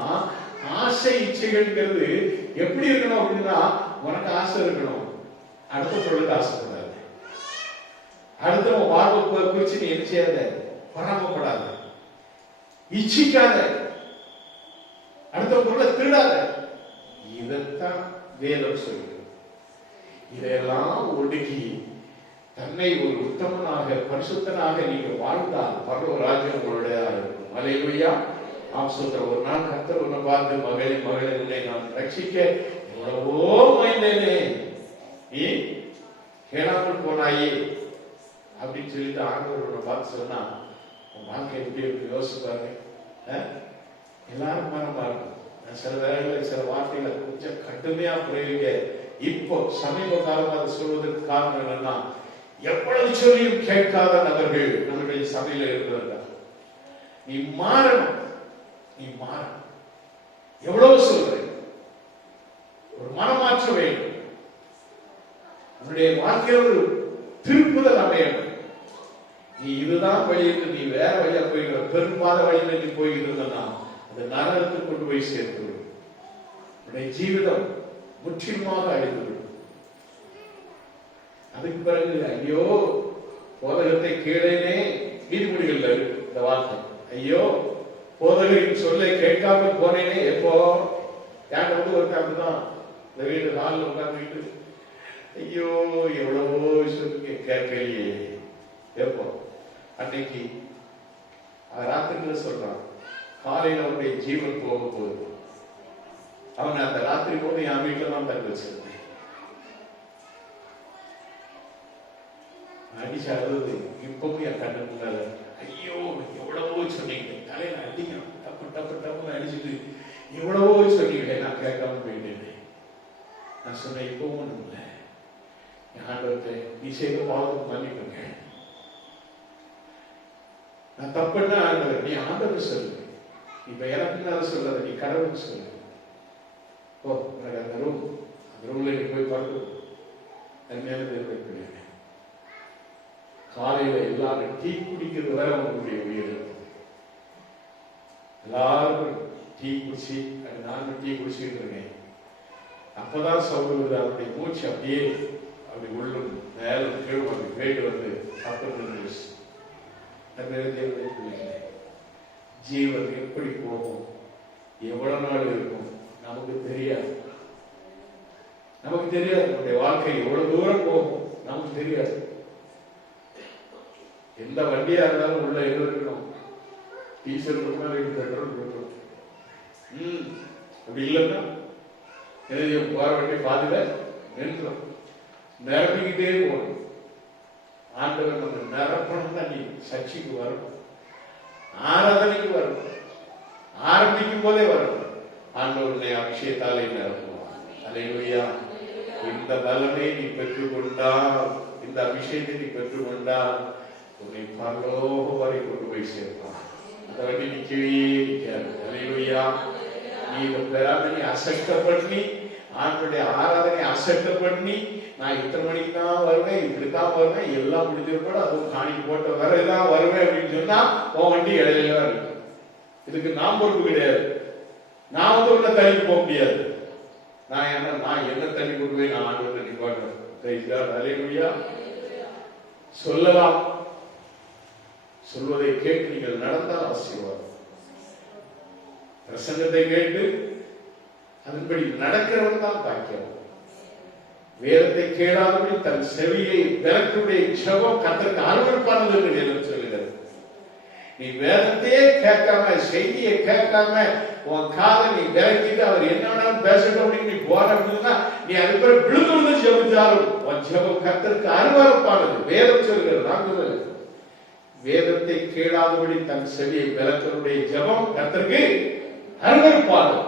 ஆசை இச்சைகள்ங்கிறது எப்படி இருக்கணும் அப்படின்னா, உனக்கு ஆசை இருக்கணும், அடுத்த பொருளுக்கு ஆசைப்படாது. அடுத்த வாழ்வை குறிச்சு நீ என்ன செய்யாத, பராமப்படாத, இச்சிக்காத, அடுத்த பொருளை திருடாத. இதைத்தான் வேதம் சொல்லுது. இதையெல்லாம் ஒடுக்கி தன்னை ஒரு உத்தமனாக பரிசுத்தனாக நீங்க வாழ்ந்தால் பரலோக ராஜ்யம் உங்களுடைய இருக்கும். அல்லேலூயா. ஆம்சோத்திர ஒரு நாள் கர்த்தர் உன்னை பார்த்து, மகளே மகளே உன்னை நான் ரட்சிக்க எவ்வளவோ முயன்றேனே, நீ கேளாமல் போனாயே அப்படின்னு சொல்லிட்டு ஆண்டவர் உன்னை பார்த்து சொன்னா, உன் வாழ்க்கை எப்படி இருக்கு யோசிப்பாங்க. எல்லாரும் மனமா இருக்கும். சில வேளைகளில் சில வார்த்தைகளை கொஞ்சம் கடுமையா புரியுங்க. இப்போ சமீப காலமாக அதை சொல்வதற்கு காரணம் என்னன்னா, எவ்வளவு சொல்லியும் கேட்காத நபர்கள் நம்முடைய சபையில இருக்கிறார். நீ மாறணும், நீ மாறணும். எவ்வளவு சொல்ற, ஒரு மனமாற்ற வேண்டும். உன்னுடைய வாழ்க்கையில் ஒரு திருப்புதல் அமையணும். நீ இதுதான் வழி என்று நீ வேற வழியா போய்கிற பெரும்பாத வழியில நீ போய்கிட்டு அந்த நரகத்துக்கு கொண்டு போய் சேர்த்து விடும். உன்னுடைய ஜீவிதம் முற்றிலுமாக அழிந்துவிடும். அதுக்கு பிறகு ஐயோ போதகத்தை கேளேனே, நீதிமொழிகள்ல இருக்கு இந்த வார்த்தை. ஐயோ போதகரின் சொல்லை கேட்காம போனேனே. எப்போ யார் வந்து ஒரு அப்படிதான் இந்த வீடு நாளில் உட்கார்ந்துட்டு ஐயோ எவ்வளவோ சொல்லுங்க கேட்கலையே. எப்போ அன்னைக்கு ராத்திரில சொல்றான், காலையில அவனுடைய ஜீவன் போக போகுது. அவன் அந்த ராத்திரி போது என் வீட்டுல தான் தங்க வச்சிருந்தேன். அடிச்சு அழுது இப்பவும் என் கண்ணு முன்னால, ஐயோ எவ்வளவோ சொன்னீங்க, தலையில அடிக்கணும், டப்பு டப்பு டப்புன்னு அடிச்சுட்டு எவ்வளவோ சொன்னீங்களே, நான் கேட்காம போயிட்டேன். நான் சொன்னேன், இப்பவும் ஒண்ணும் இல்லை, என் ஆண்டவர்கிட்ட நீ செய்த பாவத்துக்கு மன்னிப்புங்க. நான் தப்புன்னா ஆண்டவர், நீ ஆண்டவர் சொல்லு, இப்ப எனக்கு நான் சொல்லாத, நீ கடவுள் சொல்லு. ஓ உனக்கு அந்த ரூம் ரூம்ல நீ போய் பார்த்து தனியான கிடையாது. காலையில எல்லாரும் டீ குடிக்கிறது வரை உங்களுடைய உயிர். எல்லாரும் டீ குடிச்சு, நானும் டீ குடிச்சுட்டு இருக்கேன். அப்பதான் சௌகரியம் அவருடைய மூச்சு அப்படியே அப்படி உள்ளும் மேலும் கீழ் வந்து கேட்டு வந்து அப்படி ஜீவன் எப்படி போகும், எவ்வளவு நாள் இருக்கும் நமக்கு தெரியாது. நமக்கு தெரியாது நம்முடைய வாழ்க்கை எவ்வளவு தூரம் போகும் நமக்கு தெரியாது. எந்த வண்டியா இருந்தாலும் உள்ள எங்க இருக்கணும், டீசல் இருக்கணும், பெட்ரோல் இருக்கணும். அப்படி இல்லைன்னா போற வண்டி பாதில நின்றும் நிரப்பிக்கிட்டே போகணும். ஆண்டவர் நம்ம நிரப்பணும் தான் நீ சர்ச்சைக்கு வரணும், ஆராதனைக்கு வரணும், ஆரம்பிக்கும் போதே வரணும். ஆண்டவருடைய அபிஷேகத்தாலே நிரப்புவார். அல்லேலூயா. இந்த பலனை நீ பெற்றுக்கொண்டால், இந்த அபிஷேகத்தை நீ பெற்றுக்கொண்டால் உன்னை பரலோக வரை கொண்டு போய் சேர்ப்பான். அந்த வண்டி நிக்கவே நிற்காது. அல்லேலூயா. நீ இந்த பிரார்த்தனை அசட்ட பண்ணி, ஆண்டவருடைய ஆராதனை அசட்ட பண்ணி, நான் இத்தனை மணிக்கு தான் வருவேன், இப்படித்தான் வருவேன், எல்லாம் முடிஞ்சிருப்போட அதுவும் காணிக்கு போட்ட வரதான் வருவேன் அப்படின்னு சொன்னா உன் வண்டி இடையில தான் இருக்கு. இதுக்கு நான் பொறுப்பு கிடையாது. நான் வந்து உள்ள தள்ளி போக முடியாது. நான் என்ன தள்ளி கொடுவேன், நான் ஆண்டவரை நிப்பாட்டுறேன். அல்லேலூயா. சொல்லலாம், சொல்வதை கேட்டு நீங்கள் நடந்தால் ஆசீர்வாதம். பிரசங்கத்தை கேட்டு அதன்படி நடக்கிறவன் தான் பாக்கியம். வேதத்தை கேளாதபடி தன் செவியை விளக்குடைய ஜெபம் கர்த்தருக்கு அருவருப்பானது என்று வேதம் சொல்லுகிறது. நீ வேதத்தையே கேட்காம, செய்தியை கேட்காம, உன் காதை நீ விளக்கிட்டு அவர் என்ன வேணாலும் பேசட்டும் அப்படின்னு நீ போற அப்படின்னா நீ அது பேர் விழுந்து ஜெபிச்சாலும் உன் ஜெபம் கர்த்தருக்கு அருவருப்பானது. வேதம் சொல்லுகிறது. நான் சொல்லுது, வேதத்தை கேளாதபடி தன் செவியை விளக்கனுடைய ஜெபம் கர்த்தருக்கு அருவருப்பானது.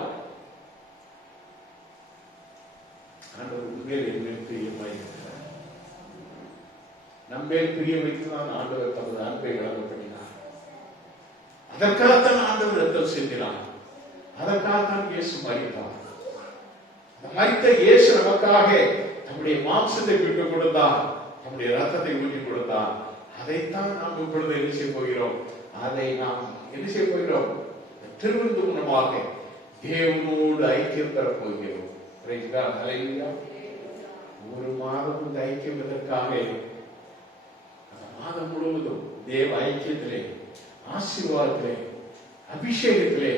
ஆண்டவர் உண்மையில் என்மேல் பிரியமாயிருக்கிறார். நம்மேல் பிரியம் வைத்துதான் ஆண்டவர் தமது அன்பை வழங்கப்படினார். அதற்காகத்தான் ஆண்டவர் ரத்தம் சிந்தினார். அதற்காகத்தான் இயேசு மரித்தார். மரித்த இயேசு நமக்காக நம்முடைய மாம்சத்தை விட்டு கொடுத்தார், நம்முடைய ரத்தத்தை ஊற்றி கொடுத்தார். அதைத்தான் நாம் இப்பொழுது என்ன செய்ய போகிறோம்? அதை நாம் என்ன செய்ய போகிறோம்? திருவிருந்து மூலமாக தேவனோடு ஐக்கியம் பெறப் போகிறோம். ஒரு மாதம் இந்த ஐக்கியம் இதற்காக மாதம் முழுவதும் தேவ ஐக்கியத்திலே, ஆசீர்வாதத்திலே, அபிஷேகத்திலே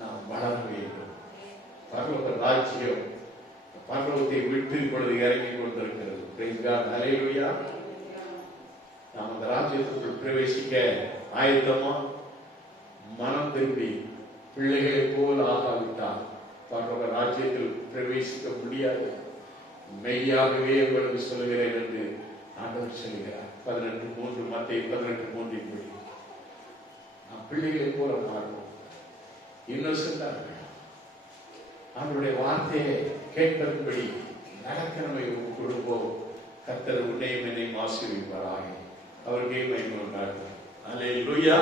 நாம் வளர வேண்டும். பரலோக ராஜ்யம் பரலோகத்தை விட்டு இப்பொழுது இறங்கி கொண்டிருக்கிறது. அல்லேலூயா. நாம் அந்த ராஜ்யத்துக்குள் பிரவேசிக்க ஆயத்தமா? மனம் திரும்பி பிள்ளைகளை போல் ஆகாவிட்டால் பரலோக ராஜ்யத்தில் பிரவேசிக்க முடியாது. மெய்யாகவே உங்களுக்கு சொல்லுகிறேன் என்று ஆண்டவர் சொல்லுகிறார். 18:3 மத்தேயு 18:3 படி நாம் பிள்ளைகளை போல மாறுவோம். இன்னொசென்டா இருக்கலாம். அவருடைய வார்த்தையை கேட்பதன்படி நடக்கிறமை கொடுப்போம். கர்த்தர் உன்னையும் என்னையும் ஆசீர்வதிப்பாராக. அவருக்கே மகிமை உண்டாகும். அல்லேலூயா.